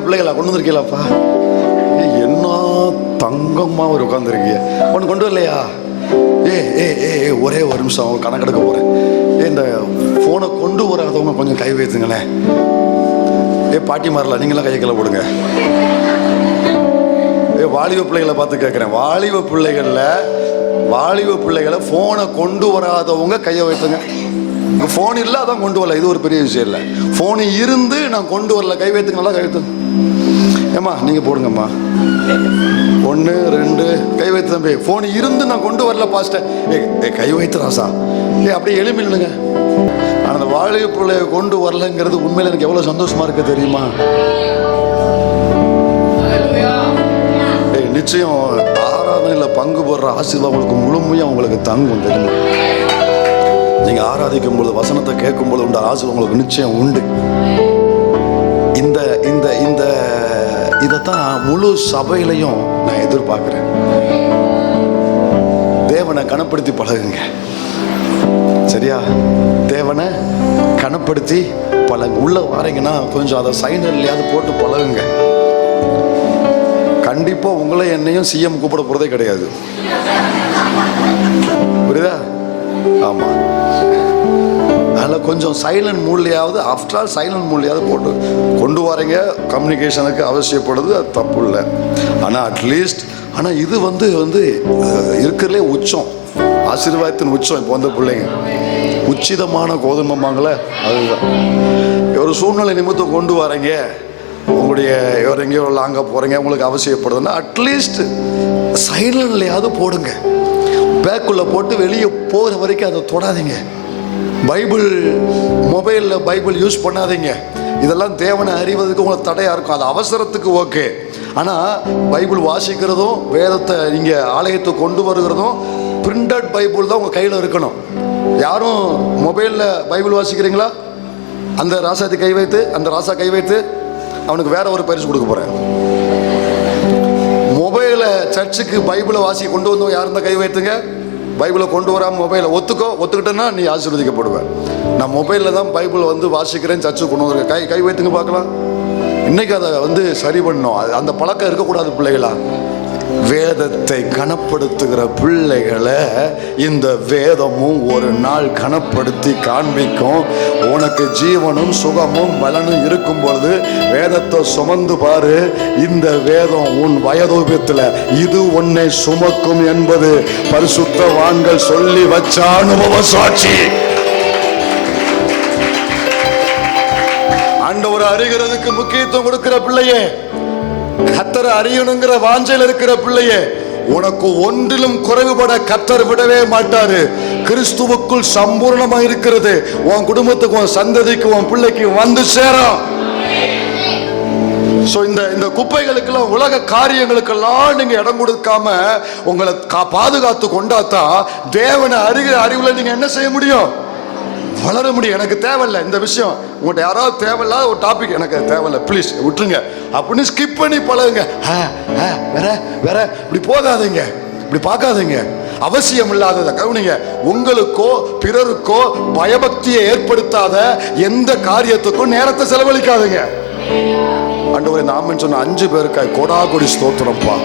பிள்ளைகளா கொண்டு வந்துருக்கீங்களாப்பா, என்ன தங்கம்மா ஒரு உட்காந்துருக்கீங்க, ஒன்று கொண்டு வரலையா? ஒரே ஒரு நிமிஷம் கணக்கெடுக்க போறேன். இந்த போனை கொண்டு வராதவங்க கொஞ்சம் கை வைத்துங்களேன். பாட்டி மாறல, நீங்களாம் கையை கீழே போடுங்க. வாலிப பிள்ளைகளை பார்த்து கேட்குறேன், வாலிப பிள்ளைகளை போனை கொண்டு வராதவங்க கையை வைத்துங்க. போன் இல்லை, அதான் கொண்டு வரல, இது ஒரு பெரிய விஷயம் இல்லை. போன் இருந்து நான் கொண்டு வரல, கை வைத்துங்க, நல்லா கை வைத்துங்க. ஏம்மா நீங்க போடுங்கம்மா, 1 2 கை வைத்து தம்பி. போன் இருந்து நான் கொண்டு வரல பாஸ்டர். கை வைத்துறாசா, அப்படியே எளிமையில்லைங்க. ஆனால் அந்த வாலிப பிள்ளையை கொண்டு வரலங்கிறது உண்மையில எனக்கு எவ்வளவு சந்தோஷமா இருக்கு தெரியுமா? நிச்சயம் ஆராதனையில் பங்கு போடுற ஆசீர்வாதம் உங்களுக்கு முழுமையாக உங்களுக்கு தங்கும் தெரியுமா? நீங்க ஆராதிக்கும் பொழுது, வசனத்தை கேட்கும் பொழுது உண்டு ஆசீர்வாதம் உங்களுக்கு நிச்சயம் உண்டு. இந்த இந்த இந்த இதைத்தான் முழு சபையிலையும் நான் எதிர்பார்க்கிறேன். தேவனை கனப்படுத்தி பழகுங்க, சரியா? தேவனை கனப்படுத்தி பழகுங்க. உள்ள வாரீங்கன்னா கொஞ்சம் அதை சைனர்லையாவது போட்டு பழகுங்க. கண்டிப்பா உங்களை என்னையும் சிஎம் கூப்பிட போறதே கிடையாது, புரியுதா? ஆமா, அதனால கொஞ்சம் சைலண்ட் மூட்லையாவது, ஆஃப்டர் ஆல் சைலண்ட் மூட்லையாவது போட்டு கொண்டு வரீங்க. கம்யூனிகேஷனுக்கு அவசியப்படுது, அது தப்பு இல்லை. ஆனால் அட்லீஸ்ட், ஆனால் இது வந்து இருக்கிறதுலே உச்சம், ஆசீர்வாதத்தின் உச்சம். இப்போ வந்த பிள்ளைங்க உச்சிதமான கோதுமைமாங்களே, அதுதான். ஒரு சூழ்நிலை நிமித்தம் கொண்டு வரீங்க, உங்களுடைய எங்கேயோ லாங்க போறீங்க, உங்களுக்கு அவசியப்படுதுன்னா அட்லீஸ்ட் சைலண்ட்லையாவது போடுங்க. பேக்குள்ள போட்டு வெளியே போகிற வரைக்கும் அதை தொடாதீங்க. பைபிள் மொபைலில் பைபிள் யூஸ் பண்ணாதீங்க. இதெல்லாம் தேவனை அறிவதற்கு உங்களுக்கு தடையாக இருக்கும். அது அவசரத்துக்கு ஓகே. ஆனால் பைபிள் வாசிக்கிறதும், வேதத்தை நீங்கள் ஆலயத்துக்கு கொண்டு வருகிறதும், பிரிண்டட் பைபிள் தான் உங்கள் கையில் இருக்கணும். யாரும் மொபைலில் பைபிள் வாசிக்கிறீங்களா? அந்த ராசாத்தி கை வைத்து, அந்த ராசா கை வைத்து அவனுக்கு வேற ஒரு பரிசு கொடுக்க போகிறேன். மொபைலை சர்ச்சுக்கு பைபிளை வாசி கொண்டு வந்தோம் யார் இருந்தால் கை வைத்துங்க. பைபிளை கொண்டு வராமல் மொபைலை ஒத்துக்கிட்டேன்னா நீ ஆசீர்வதிக்கப்படுவேன். நான் மொபைலில் தான் பைபிளை வாசிக்கிறேன், சர்ச்சுக்கு கொண்டு வந்துருக்கேன். கை வைத்துங்க பார்க்கலாம். இன்னைக்கு அதை சரி பண்ணணும். அந்த பழக்கம் இருக்கக்கூடாது பிள்ளைகளா. வேதத்தை கனப்படுத்துகிற பிள்ளைகளை இந்த வேதமும் ஒரு நாள் கனப்படுத்தி காண்பிக்கும். உனக்கு ஜீவனும் சுகமும் பலனும் இருக்கும் பொழுது வேதத்தை சுமந்து பாரு. இந்த வேதம் உன் வயதோபியத்தில் இது உன்னை சுமக்கும் என்பது பரிசுத்தவான்கள் சொல்லி வச்ச அனுபவ சாட்சி. ஆண்டவரை அறிகிறதுக்கு முக்கியத்துவம் கொடுக்கிற பிள்ளையே, கர்த்தரை அறியணுங்கிற வாஞ்சையில் இருக்கிற பிள்ளையே, உனக்கு ஒன்றிலும் குறைவுபட கர்த்தர் விடவே மாட்டாரு. கிறிஸ்துவுக்குள் சம்பூர்ணமா இருக்கிறது உன் குடும்பத்துக்கு, உன் சந்ததிக்கு, உன் பிள்ளைக்கு வந்து சேரும். இந்த குப்பைகளுக்கெல்லாம், உலக காரியங்களுக்கெல்லாம் நீங்க இடம் கொடுக்காம உங்களை பாதுகாத்து கொண்டாதான் தேவனை அறிகிற அறிவுல நீங்க என்ன செய்ய முடியும்? வளர முடியும். எனக்கு தேவையில்லை இந்த விஷயம், உங்கள்கிட்ட யாராவது தேவையில்லாத ஒரு டாபிக் எனக்கு தேவையில்லை, ப்ளீஸ் விட்டுருங்க அப்படின்னு ஸ்கிப் பண்ணி பழகுங்க. வேற வேற இப்படி போகாதீங்க, இப்படி பார்க்காதீங்க. அவசியம் இல்லாததை கவனிங்க. உங்களுக்கோ பிறருக்கோ பயபக்தியை ஏற்படுத்தாத எந்த காரியத்துக்கும் நேரத்தை செலவழிக்காதீங்க. ஆண்டவரே, நாம சொன்ன 5 பேருக்காய் கோடாகோடி ஸ்தோத்திரம்ப்பா.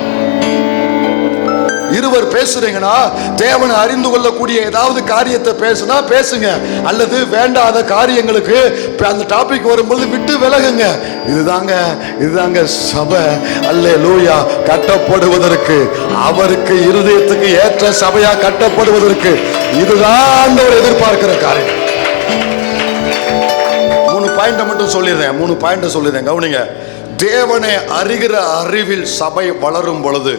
இருவர் பேசுறீங்கன்னா தேவனை அறிந்து கொள்ளக்கூடிய ஏதாவது காரியத்தை பேசுனா பேசுங்க, அல்லது வேண்டாத காரியங்களுக்கு அந்த டாபிக் வரும்போது விட்டு விலகுங்க. இதுதாங்க சபை அல்லேலூயா கட்டப்படுவதற்கு, அவருக்கு இருதயத்துக்கு ஏற்ற சபையா கட்டப்படுவதற்கு இதுதான் ஆண்டவர் எதிர்பார்க்கிற காரியம். 3 பாயிண்ட் மட்டும் சொல்லிடுறேன், 3 பாயிண்ட் சொல்லிடுறேன், கவனிங்க. தேவனை அறிகிற அறிவில் சபை வளரும் பொழுது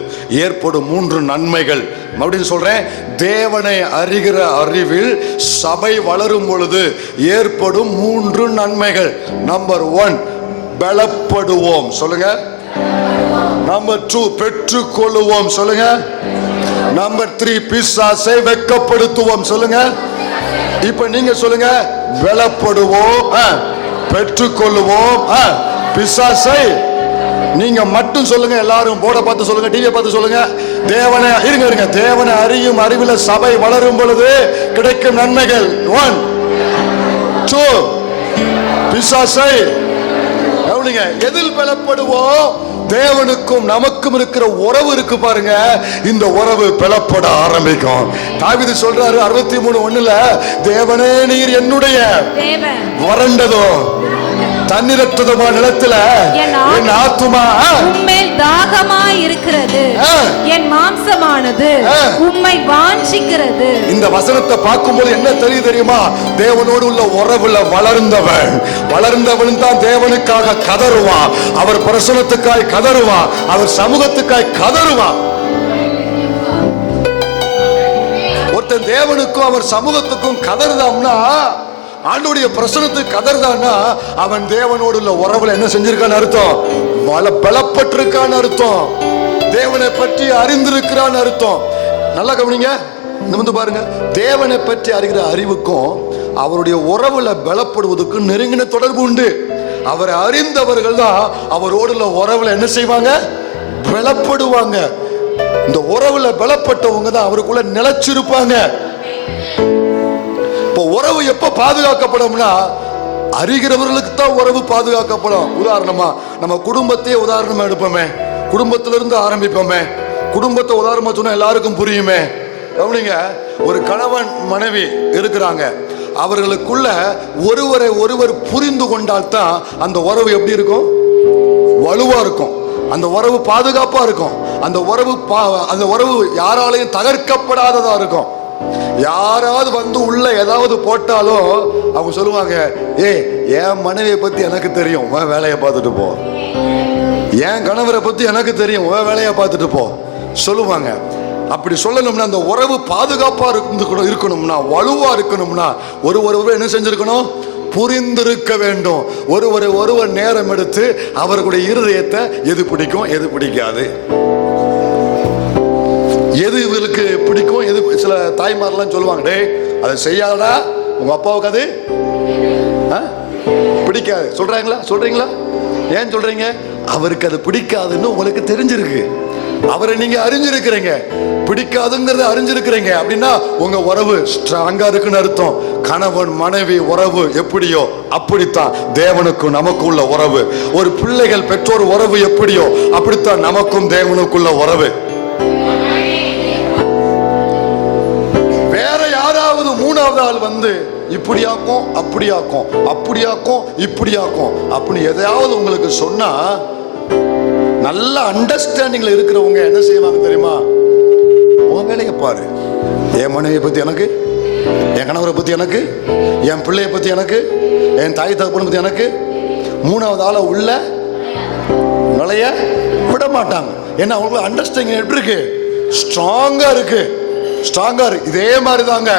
ஏற்படும் 3 நன்மைகள். அப்படின்னு சொல்றேன், தேவனை அறிகிற அறிவில் சபை வளரும் பொழுது ஏற்படும் 3 நன்மைகள். நம்பர் 1, பலப்படுவோம். சொல்லுங்க, நம்பர் 2 பெற்றுக்கொள்ளுவோம் சொல்லுங்க. நம்பர் 3 பிசாசை வெட்கப்படுத்துவோம் சொல்லுங்க. இப்ப நீங்க சொல்லுங்க, வெலப்படுவோம், பெற்றுக்கொள்ளுவோம், பிசாசை. நீங்க மட்டும் சொல்லுங்க. எல்லாரும் போர்டை பார்த்து சொல்லுங்க, டிவியை பார்த்து சொல்லுங்க. தேவனை இருங்க, தேவனை அறியும் அறிவில சபை வளரும் பொழுது கிடைக்கும் நன்மைகள். 1 2 பிசாசை கவனிங்க. எதில் பலப்படுவோம்? தேவனுக்கும் நமக்கும் இருக்கிற உறவு இருக்கு பாருங்க, இந்த உறவு பலப்பட ஆரம்பிக்கும். தாவீது சொல்றாரு 63:1, தேவனே நீர் என்னுடைய வறண்டதோ தண்ணீரற்றதுமான நிலத்துல என் ஆத்துமா உம்மேல் தாகமாய் இருக்கிறது, என் மாம்சமானது உம்மை வாஞ்சிக்கிறது. இந்த வசனத்தை பார்க்கும்போது என்ன தெரியுமா? தேவனோடு உள்ள உறவுல வளர்ந்தவன் தான் தேவனுக்காக கதறுவான், அவர் பிரசனத்துக்காய் கதறுவான், அவர் சமூகத்துக்காய் கதறுவான். ஒருத்தன் தேவனுக்கும் அவர் சமூகத்துக்கும் கதறுதாம்னா, ஆண்டவருடைய பிரசனத்துக்கு கதர்தான்னா, அவன் தேவனோடு உள்ள உறவுல என்ன செஞ்சிருக்கான்னு அர்த்தம், பலப்பட்டிருக்கான்னு அர்த்தம், தேவனை பற்றி அறிந்திருக்கிறான்னு அர்த்தம். நல்லா கவனிங்க, வந்து பாருங்க. தேவனை பற்றி அறிகிற அறிவுக்கும் அவருடைய உறவுல பலப்படுவதற்கும் நெருங்கின தொடர்பு உண்டு. அவரை அறிந்தவர்கள் தான் அவரோடு உள்ள உறவுல என்ன செய்வாங்க, பலப்படுவாங்க. இந்த உறவுல பலப்பட்டவங்க தான் அவருக்குள்ள நிலைச்சிருப்பாங்க. இப்போ உறவு எப்ப பாதுகாக்கப்படும்னா, அறிகிறவர்களுக்கு தான் உறவு பாதுகாக்கப்படும். உதாரணமா நம்ம குடும்பத்தையே உதாரணமா எடுப்போமே, குடும்பத்திலிருந்து ஆரம்பிப்போமே. குடும்பத்தை உதாரணமா சொன்னா எல்லாருக்கும் புரியுமே. கவனிங்க, ஒரு கணவன் மனைவி இருக்கிறாங்க, அவர்களுக்குள்ள ஒருவரை ஒருவர் புரிந்து கொண்டால்தான் அந்த உறவு எப்படி இருக்கும், வலுவா இருக்கும், அந்த உறவு பாதுகாப்பா இருக்கும், அந்த உறவு யாராலையும் தகர்க்கப்படாததா இருக்கும். யாராவது வந்து உள்ள ஏதாவது போட்டாலும் அவங்க சொல்லுவாங்க, என் மனைவியை பத்தி எனக்கு தெரியும், உன் வேலையை பார்த்துட்டு போ, என் கணவரை பத்தி எனக்கு தெரியும், உன் வேலையை பார்த்துட்டு போ சொல்லுவாங்க. அப்படி சொல்லணும்னா, அந்த உறவு பாதுகாப்பா இருக்கணும்னா, வலுவா இருக்கணும்னா, ஒருவர் என்ன செஞ்சிருக்கணும், புரிந்திருக்க வேண்டும். ஒருவர் நேரம் எடுத்து அவர்களுடைய இருதயத்தை எது பிடிக்கும் எது பிடிக்காது, எது இவருக்கு பிடிக்கும் எது. சில தாய்மாரெல்லாம் சொல்லுவாங்க, டே அதை செய்யாதடா, உங்க அப்பாவுக்கு அது பிடிக்காது சொல்றீங்களா? ஏன் சொல்றீங்க? அவருக்கு அது பிடிக்காதுன்னு உங்களுக்கு தெரிஞ்சிருக்கு, அவரை நீங்க அறிஞ்சிருக்கிறீங்க, பிடிக்காதுங்கிறத அறிஞ்சிருக்கிறீங்க. அப்படின்னா உங்க உறவு ஸ்ட்ராங்கா இருக்குன்னு அர்த்தம். கணவன் மனைவி உறவு எப்படியோ அப்படித்தான் தேவனுக்கும் நமக்கு உள்ள உறவு. ஒரு பிள்ளைகள் பெற்றோர் உறவு எப்படியோ அப்படித்தான் நமக்கும் தேவனுக்குள்ள உறவு. மூணாவது ஆள் வந்து இப்படியாக்கும் அப்படியாக்கும் அப்படின்னு எதையாவது உங்களுக்கு சொன்னா, நல்ல அண்டர்ஸ்டாண்டிங்ல இருக்கிறவங்க என்ன செய்வாங்க தெரியுமா, உன் வேலையை பாரு, என் மனைவியை பத்தி எனக்கு, என் கணவரை பத்தி எனக்கு, என் பிள்ளைய பத்தி எனக்கு, என் தாய் தகப்பனை பத்தி எனக்கு, மூணாவது ஆளை உள்ள நுழைய விட மாட்டாங்க. ஏன்னா அவங்களுக்கு அண்டர்ஸ்டாண்டிங் எப்படி இருக்கு, ஸ்ட்ராங்கா இருக்கு. இதே மாதிரி தாங்க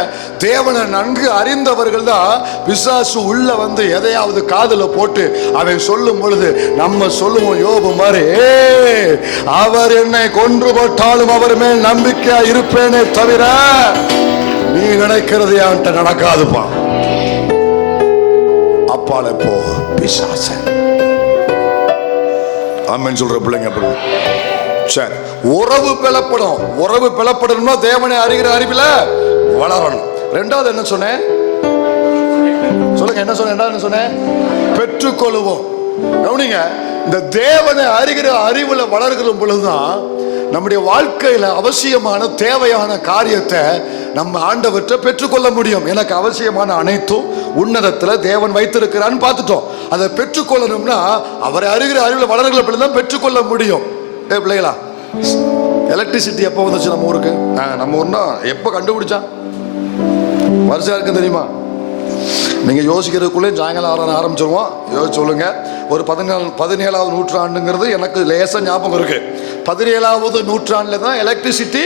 தேவனை நன்கு அறிந்தவர்கள் தான் பிசாசு உள்ள வந்து எதையாவது காதுல போட்டு அவன் சொல்லும் பொழுது நம்ம சொல்லுவோம், யோபு மாதிரி, அவர் என்னை கொன்று போட்டாலும் அவர் மேல் நம்பிக்கையா இருப்பேனே தவிர நீ நினைக்கிறது என்கிட்ட நடக்காதுப்பா. அப்பால போ பிசாசன். ஆமென் சொல்ற பிள்ளைங்க. சரி, உறவு பலப்படணும்னா தேவனை அறிகிற அறிவில வளரணும். ரெண்டாவது என்ன சொன்னேன் சொல்லுங்க, என்ன சொன்னேன், பெற்றுக்கொள்வோம். கவனிங்க, இந்த தேவனை அறிகிற அறிவுல வளர்கிற பொழுதுதான் நம்முடைய வாழ்க்கையில அவசியமான தேவையான காரியத்தை நம்ம ஆண்டவற்றை பெற்றுக்கொள்ள முடியும். எனக்கு அவசியமான அனைத்தும் உன்னதத்துல தேவன் வைத்திருக்கிறான்னு பார்த்துட்டோம். அதை பெற்றுக்கொள்ளணும்னா அவரை அறிகிற அறிவுல வளர்கிற பொழுதுதான் பெற்றுக்கொள்ள முடியும். பிள்ளைகளா, எலக்ட்ரிசிட்டி எப்போ வந்துச்சு நம்ம ஊருக்கு? நம்ம ஊர்னா எப்போ கண்டுபிடிச்சான்? வருஷம் இருக்கு தெரியுமா? நீங்க யோசிக்கிறதுக்குள்ளே சாயங்காலம் ஆரம்பிச்சிருவோம். யோசிச்சு சொல்லுங்க. ஒரு 17ஆவது நூற்றாண்டுங்கிறது எனக்கு லேசா ஞாபகம் இருக்கு. 17ஆவது நூற்றாண்டுல தான் எலக்ட்ரிசிட்டி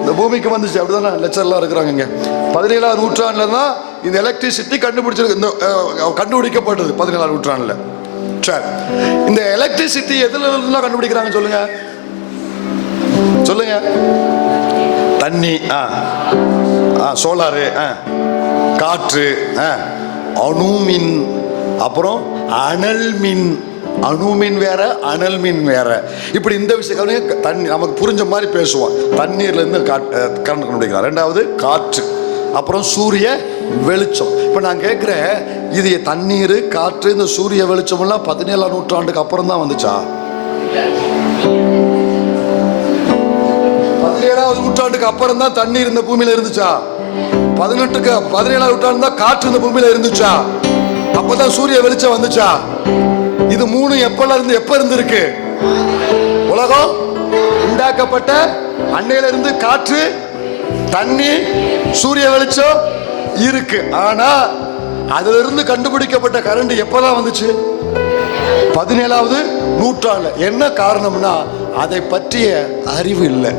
இந்த பூமிக்கு வந்துச்சு. அப்படிதானே லெக்சர்லாம் இருக்கிறாங்க இங்க. 17ஆவது நூற்றாண்டுல தான் இந்த எலக்ட்ரிசிட்டி கண்டுபிடிக்கப்பட்டது. 17ஆவது நூற்றாண்டுல சரி, இந்த எலக்ட்ரிசிட்டி எதுல இருந்து கண்டுபிடிக்கிறாங்க சொல்லுங்க சொல்லுங்க. தண்ணி, சோலாரு, காற்று, அணுமின், அப்புறம் அனல் மின். அணுமின் வேற, அனல் மின் வேற. இப்படி இந்த விஷயம் தண்ணி நமக்கு புரிஞ்ச மாதிரி பேசுவோம். தண்ணீர்ல இருந்து கரண்ட் கண்டுபிடிக்கலாம். ரெண்டாவது காற்று, அப்புறம் சூரிய வெளிச்சம். இப்ப நான் கேட்கிறேன், இது தண்ணீர், காற்று, இந்த சூரிய வெளிச்சம் எல்லாம் 17ஆம் நூற்றாண்டுக்கு அப்புறம் தான் வந்துச்சா? 17ஆவது நூற்றாண்டுக்கு அப்புறம் தான் தண்ணீர் இந்த பூமியில இருந்துச்சா? 17ஆம் நூற்றாண்டு தான் காற்று இந்த பூமியில இருந்துச்சா? அப்பதான் சூரிய வெளிச்சம் வந்துச்சா? இது மூணு எப்ப இருந்து இருக்கு? உலகம் உண்டாக்கப்பட்ட அன்னையில இருந்து காற்று, தண்ணி, சூரிய வெளிச்சம் இருக்கு. ஆனா அதுல இருந்து கண்டுபிடிக்கப்பட்ட கரண்ட் எப்பதான் வந்துச்சு? 17ஆவது நூற்றாண்டு. என்ன காரணம்னா அதை பற்றிய அறிவு இல்லை.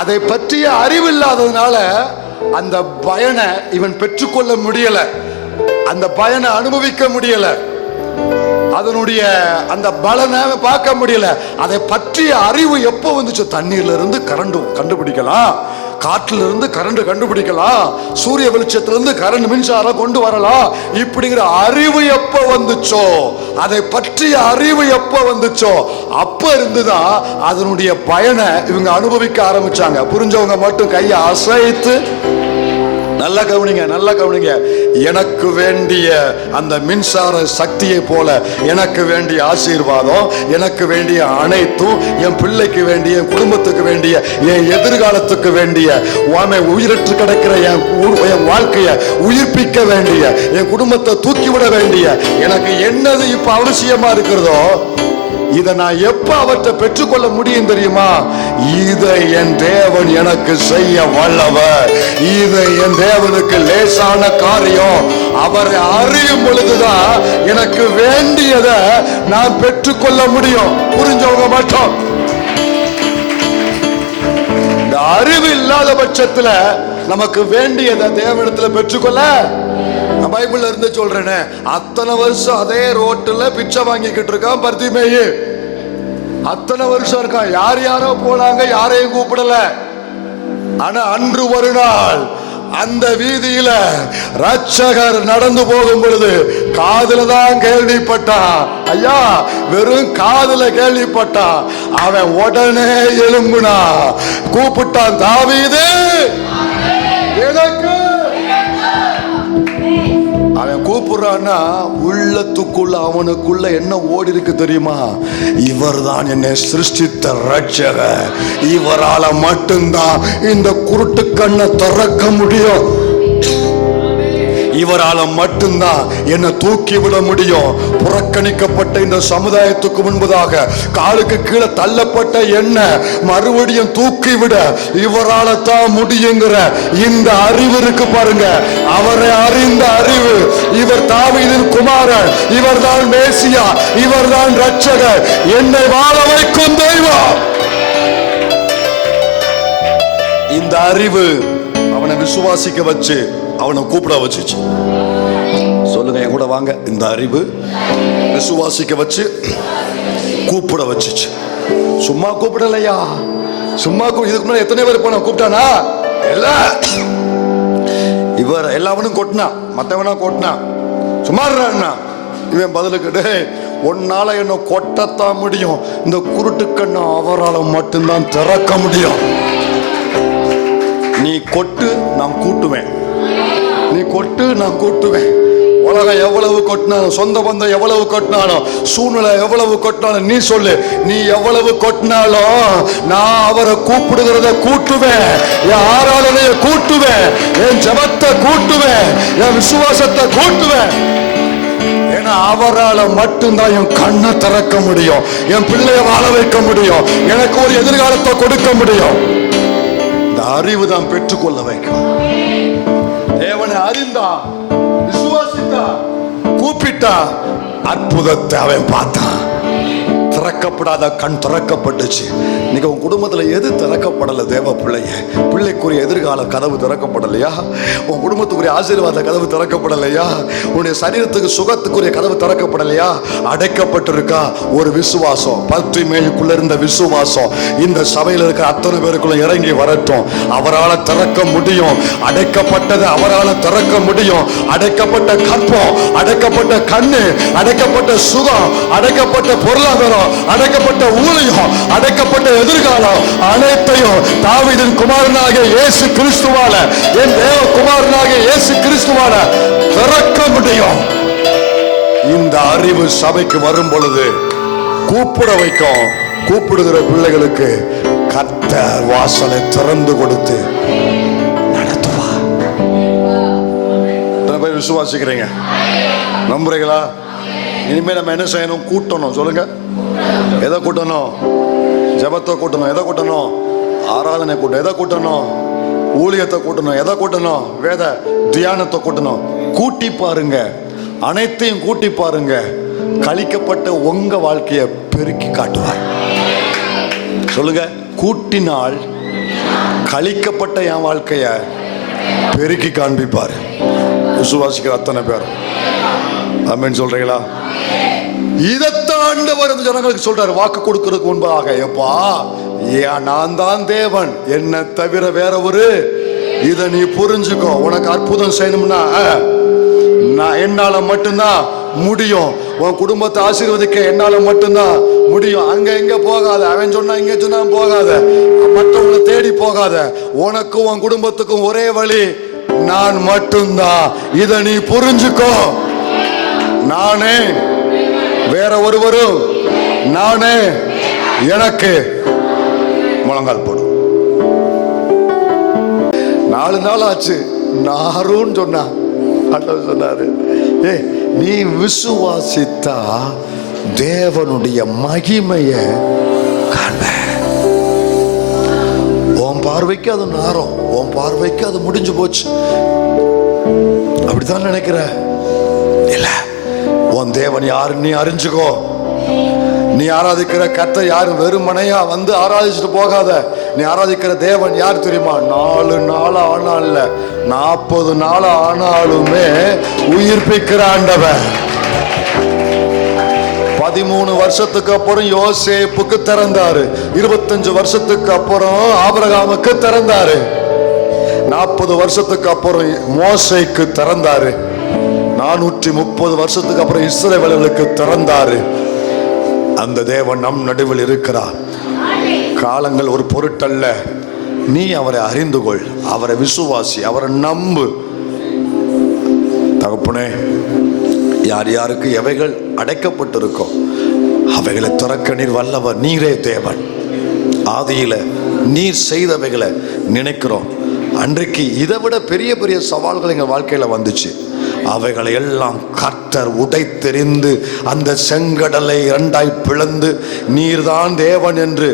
அதை பற்றிய அறிவு இல்லாததுனால அந்த பயனை இவன் பெற்றுக்கொள்ள முடியல, அந்த பயனை அனுபவிக்க முடியல, அதனுடைய அந்த பலனை பார்க்க முடியல. அதை பற்றிய அறிவு எப்போ வந்துச்சு? தண்ணீர்ல இருந்து கரண்ட் கண்டுபிடிக்கலாம், காற்றுல இருந்து கரண்ட் கண்டுபிடிக்கலாம், சூரிய வெளிச்சத்திலிருந்து கரண்ட் மின்சாரம் கொண்டு வரலாம். இப்படிங்கிற அறிவு எப்ப வந்துச்சோ, அதை பற்றிய அறிவு எப்ப வந்துச்சோ, அப்ப இருந்துதான் அதனுடைய பயனை இவங்க அனுபவிக்க ஆரம்பிச்சாங்க. புரிஞ்சவங்க மட்டும் கையை அசைத்து நல்லா கவனிங்க, நல்லா கவனிங்க. எனக்கு வேண்டிய அந்த மின்சார சக்தியை போல எனக்கு வேண்டிய ஆசீர்வாதம், எனக்கு வேண்டிய அனைத்தும், என் பிள்ளைக்கு வேண்டிய, என் குடும்பத்துக்கு வேண்டிய, என் எதிர்காலத்துக்கு வேண்டிய, உயிரற்று கிடக்கிற என் வாழ்க்கையை உயிர்ப்பிக்க வேண்டிய, என் குடும்பத்தை தூக்கிவிட வேண்டிய எனக்கு என்னது இப்ப அவசியமா இருக்கிறதோ, இதை நான் எப்ப அவற்றை பெற்றுக்கொள்ள முடியும் தெரியுமா? இதை என் தேவன் எனக்கு செய்ய வல்லவர், இதை என் தேவனுக்கு லேசான காரியம். அவரை அறியும் பொழுதுதான் எனக்கு வேண்டியதை நான் பெற்றுக்கொள்ள முடியும். புரிஞ்சவங்க மட்டும். இந்த அறிவு இல்லாத பட்சத்துல நமக்கு வேண்டியதை தேவனிடத்துல பெற்றுக்கொள்ள, பைபிள்ல இருந்து சொல்றேனே, அத்தனை வருஷம் அதே ரோட்டுல பிச்சை வாங்கிக்கிட்டு இருக்கான் பர்திமேயு. அத்தனை வருஷம் இருக்கான். யார் யாரோ போனாங்க, யாரையும் கூப்பிடல. ஆனா அன்று ஒரு நாள் அந்த வீதியில ரட்சகர் நடந்து போகும் பொழுது காதுல தான் கேள்விப்பட்டான். ஐயா, வெறும் காதுல கேள்விப்பட்டான். அவன் உடனே எழும்புனா, கூப்பிட்டான், தாவீது எனக்கு. அவன் கூப்பிடுறான்னா உள்ளத்துக்குள்ள அவனுக்குள்ள என்ன ஓடி இருக்கு தெரியுமா? இவர் தான் என்னை சிருஷ்டித்த ரட்சகர், இவரால மட்டும்தான் இந்த குருட்டு கண்ணை திறக்க முடியும், இவரால மட்டும்தான் என்னை தூக்கி விட முடியும். புறக்கணிக்கப்பட்ட இந்த சமுதாயத்துக்கு முன்பதாக காலுக்கு கீழே தள்ளப்பட்ட என்ன மறுபடியும் தூக்கி விட இவரால தான் முடியுங்கிற இந்த அறிவு இருக்கு பாருங்க. அவரை அறிந்த அறிவு. இவர் தாவீதின் குமாரன், இவர் தான் மேசியா, இவர் தான் ரட்சகர், என்னை வாழ வைக்கும் தெய்வம். இந்த அறிவு அவனை விசுவாசிக்க வச்சு அவனை கூப்பிட வச்சுச்சு. சொல்லுங்க என் கூட வாங்க. இந்த அறிவு விசுவாசிக்க வச்சு கூப்பிட வச்சுச்சு. சும்மா கூப்பிடலையா? சும்மா இதுக்கு முன்னாடி எத்தனை பேர் போன கூப்பிட்டானா? இவர் எல்லாவனும் கொட்டினா, மற்றவனா கொட்டினா, சும்மா இருந்தா. இவன் பதிலுக்கு, உன்னால என்ன கொட்டத்தான் முடியும், இந்த குருட்டு கண்ணை அவரால் மட்டும்தான் திறக்க முடியும். நீ கொட்டு, நான் கூட்டுவேன். நீ கொட்டு, நான் கூட்டுவேன். உலகம் எவ்வளவு கொட்டினாலும், சொந்த பந்தம் எவ்வளவு கொட்டினாலும், சூழ்நிலை எவ்வளவு கொட்டினாலும், நீ சொல்லு, நீ எவ்வளவு கொட்டினாலும் நான் அவரை கூப்பிடுகிறத கூட்டுவேன், என் ஆராதனையை கூட்டுவேன், என் ஜபத்தை கூட்டுவேன், என் விசுவாசத்தை கூட்டுவேன். ஏன்னா அவரால் மட்டும்தான் என் கண்ணை திறக்க முடியும், என் பிள்ளைய வாழ வைக்க முடியும், எனக்கு ஒரு எதிர்காலத்தை கொடுக்க முடியும். இந்த அறிவு தான் பெற்றுக்கொள்ள வைக்கும். தேவனை அறிந்தா, விசுவாசித்தா, கூப்பிட்டா, அற்புதத்தை அவன் பார்த்தான். திறக்க திறக்கப்படாத கண் திறக்கப்பட்டுச்சு. இன்னைக்கு உன் குடும்பத்துல எது திறக்கப்படலை? தேவ பிள்ளைக்குரிய எதிர்கால கதவு திறக்கப்படலையா? உன் குடும்பத்துக்குரிய ஆசீர்வாத கதவு திறக்கப்படலையா? உன்னுடைய சரீரத்துக்கு சுகத்துக்குரிய கதவு திறக்கப்படலையா? அடைக்கப்பட்டிருக்கா ஒரு விசுவாசம், பர்திமேயுக்குள்ள இருந்த விசுவாசம் இந்த சபையில் இருக்கிற அத்தனை பேருக்குள்ள இறங்கி வரட்டும். அவரால் திறக்க முடியும். அடைக்கப்பட்டது அவரால் திறக்க முடியும். அடைக்கப்பட்ட கற்பம், அடைக்கப்பட்ட கண்ணு, அடைக்கப்பட்ட சுகம், அடைக்கப்பட்ட பொருளாதாரம், அடைக்கப்பட்ட ஊழியம், அடைக்கப்பட்ட எதிர்காலம் அனைத்தையும் தாவீதின் குமாரனாகிய இயேசு கிறிஸ்துவால, என் தேவ குமாரனாகிய இயேசு கிறிஸ்துவால திறக்க முடியும். இந்த அறிவு சபைக்கு வரும் பொழுது கூப்பிட வைக்கும். கூப்பிடுகிற பிள்ளைகளுக்கு கர்த்தர் வாசலை திறந்து கொடுத்து நடத்துவா. விசுவாசிக்கிறீங்க? நம்புறீங்களா? இனிமே நம்ம என்ன செய்யணும்? கூட்டணும். சொல்லுங்க, எதை கூட்டணும்? ஜெபத்தை கூட்டணும். எதை கூட்டணும்? ஆராதனை கூட்டணும். எதை கூட்டணும்? ஊழியத்தை கூட்டணும். எதை கூட்டணும்? வேத தியானத்தை கூட்டணும். கூட்டி பாருங்க, அனைத்தையும் கூட்டி பாருங்க. கழிக்கப்பட்ட உங்க வாழ்க்கையை பெருக்கி காட்டுவார். சொல்லுங்க, கூட்டினால் கழிக்கப்பட்ட என் வாழ்க்கைய பெருக்கி காண்பிப்பார். விசுவாசிக்கிற அத்தனை பேர் ஆமென் சொல்றீங்களா? இதைத்தான் ஆண்டவர் அந்த ஜனங்களுக்கு சொல்றாரு வாக்கு கொடுக்கிறதுக்கு முன்பாக. எப்பா, நான் தான் தேவன், என்ன தவிர வேற ஒரு இதை நீ புரிஞ்சுக்கோ. உனக்கு அற்புதம் செய்யணும்னா நான் என்னால மட்டும்தான் முடியும். உன் குடும்பத்தை ஆசீர்வதிக்க என்னால மட்டும்தான் முடியும். அங்க எங்க போகாத, அவன் சொன்னா இங்க சொன்னா போகாத, மற்றவங்களை தேடி போகாத. உனக்கும் உன் குடும்பத்துக்கும் ஒரே வழி நான் மட்டும்தான். இதை நீ புரிஞ்சுக்கோ. நானே, வேற ஒருவரும் நானே. எனக்கு முழங்கால் போடும். 4 நாள் ஆச்சு. நாரும் சொன்னா சொன்னாரு, நீ விசுவாசித்தா தேவனுடைய மகிமைய காண்ப. உன் பார்வைக்கு அது நாரம், உன் பார்வைக்கு அது முடிஞ்சு போச்சு. அப்படித்தான் நினைக்கிற இல்ல. உன் தேவன் யாரு நீ அறிஞ்சுக்கோ. நீ ஆராதிக்கிற கர்த்தர் யாரு வெறுமனையா வந்து ஆராதிச்சுட்டு போகாத. நீ ஆராதிக்கிற தேவன் யார் தெரியுமா? 4 நாள் ஆனால 40 நாள் ஆனாலுமே உயிர்ப்பிக்கிற ஆண்டவன். 13 வருஷத்துக்கு அப்புறம் யோசேப்புக்கு திறந்தாரு. 25 வருஷத்துக்கு அப்புறம் ஆபிரகாமுக்கு திறந்தாரு. 40 வருஷத்துக்கு அப்புறம் மோசேக்கு திறந்தாரு. 430 வருஷத்துக்கு அப்புறம் இஸ்ரவேலர்களுக்கு திறந்தாரு. அந்த தேவன் நம் நடுவில் இருக்கிறார். காலங்கள் ஒரு பொருட்டல்ல. நீ அவரை அறிந்து கொள், அவரை விசுவாசி, அவரை நம்பு. தகப்பனே, யார் யாருக்கு எவைகள் அடைக்கப்பட்டிருக்கோ அவைகளை திறக்க நீர் வல்லவர். நீரே தேவன். ஆதியில நீர் செய்தவைகளை நினைக்கிறோம். அன்றைக்கு இதை விட பெரிய பெரிய சவால்கள் எங்கள் வாழ்க்கையில வந்துச்சு. அவைகளை எல்லாம் கர்த்தர் உடைத்தெறிந்து அந்த செங்கடலை 2ஆய் பிளந்து நீர்தான் தேவன் என்று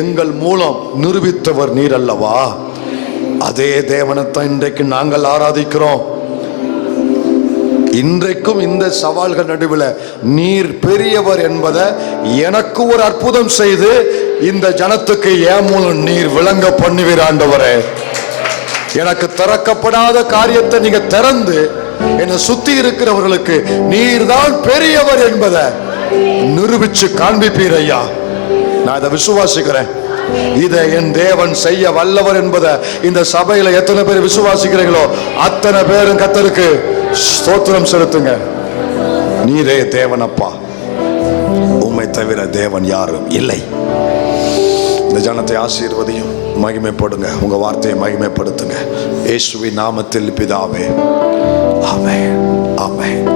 எங்கள் மூலம் நிரூபித்தவர் நீர் அல்லவா? அதே தேவனைத்தான் இன்றைக்கு நாங்கள் ஆராதிக்கிறோம். இன்றைக்கும் இந்த சவால்கள் நடுவில் நீர் பெரியவர் என்பதை எனக்கு ஒரு அற்புதம் செய்து இந்த ஜனத்துக்கு ஏன் மூலம் நீர் விளங்க பண்ணுவீர் ஆண்டவரே. எனக்கு திறக்கப்படாத காரியத்தை நீங்க திறந்து என்னை சுத்தி இருக்கிறவர்களுக்கு நீர்தான் பெரியவர் என்பதை நிரூபிச்சு காண்பிப்பீர் ஐயா. நான் இதை விசுவாசிக்கிறேன். இதை என் தேவன் செய்ய வல்லவர் என்பதை இந்த சபையில எத்தனை பேர் விசுவாசிக்கிறீங்களோ அத்தனை பேரும் கர்த்தருக்கு ஸ்தோத்திரம் செலுத்துங்க. நீரே தேவனப்பா, உம்மை தவிர தேவன் யாரும் இல்லை. இந்த ஜனத்தை ஆசீர்வதியும், மகிமைப்படுங்க, உங்க வார்த்தையை மகிமைப்படுத்துங்க. இயேசுவின் நாமத்தில் பிதாவே, ஆமென், ஆமென்.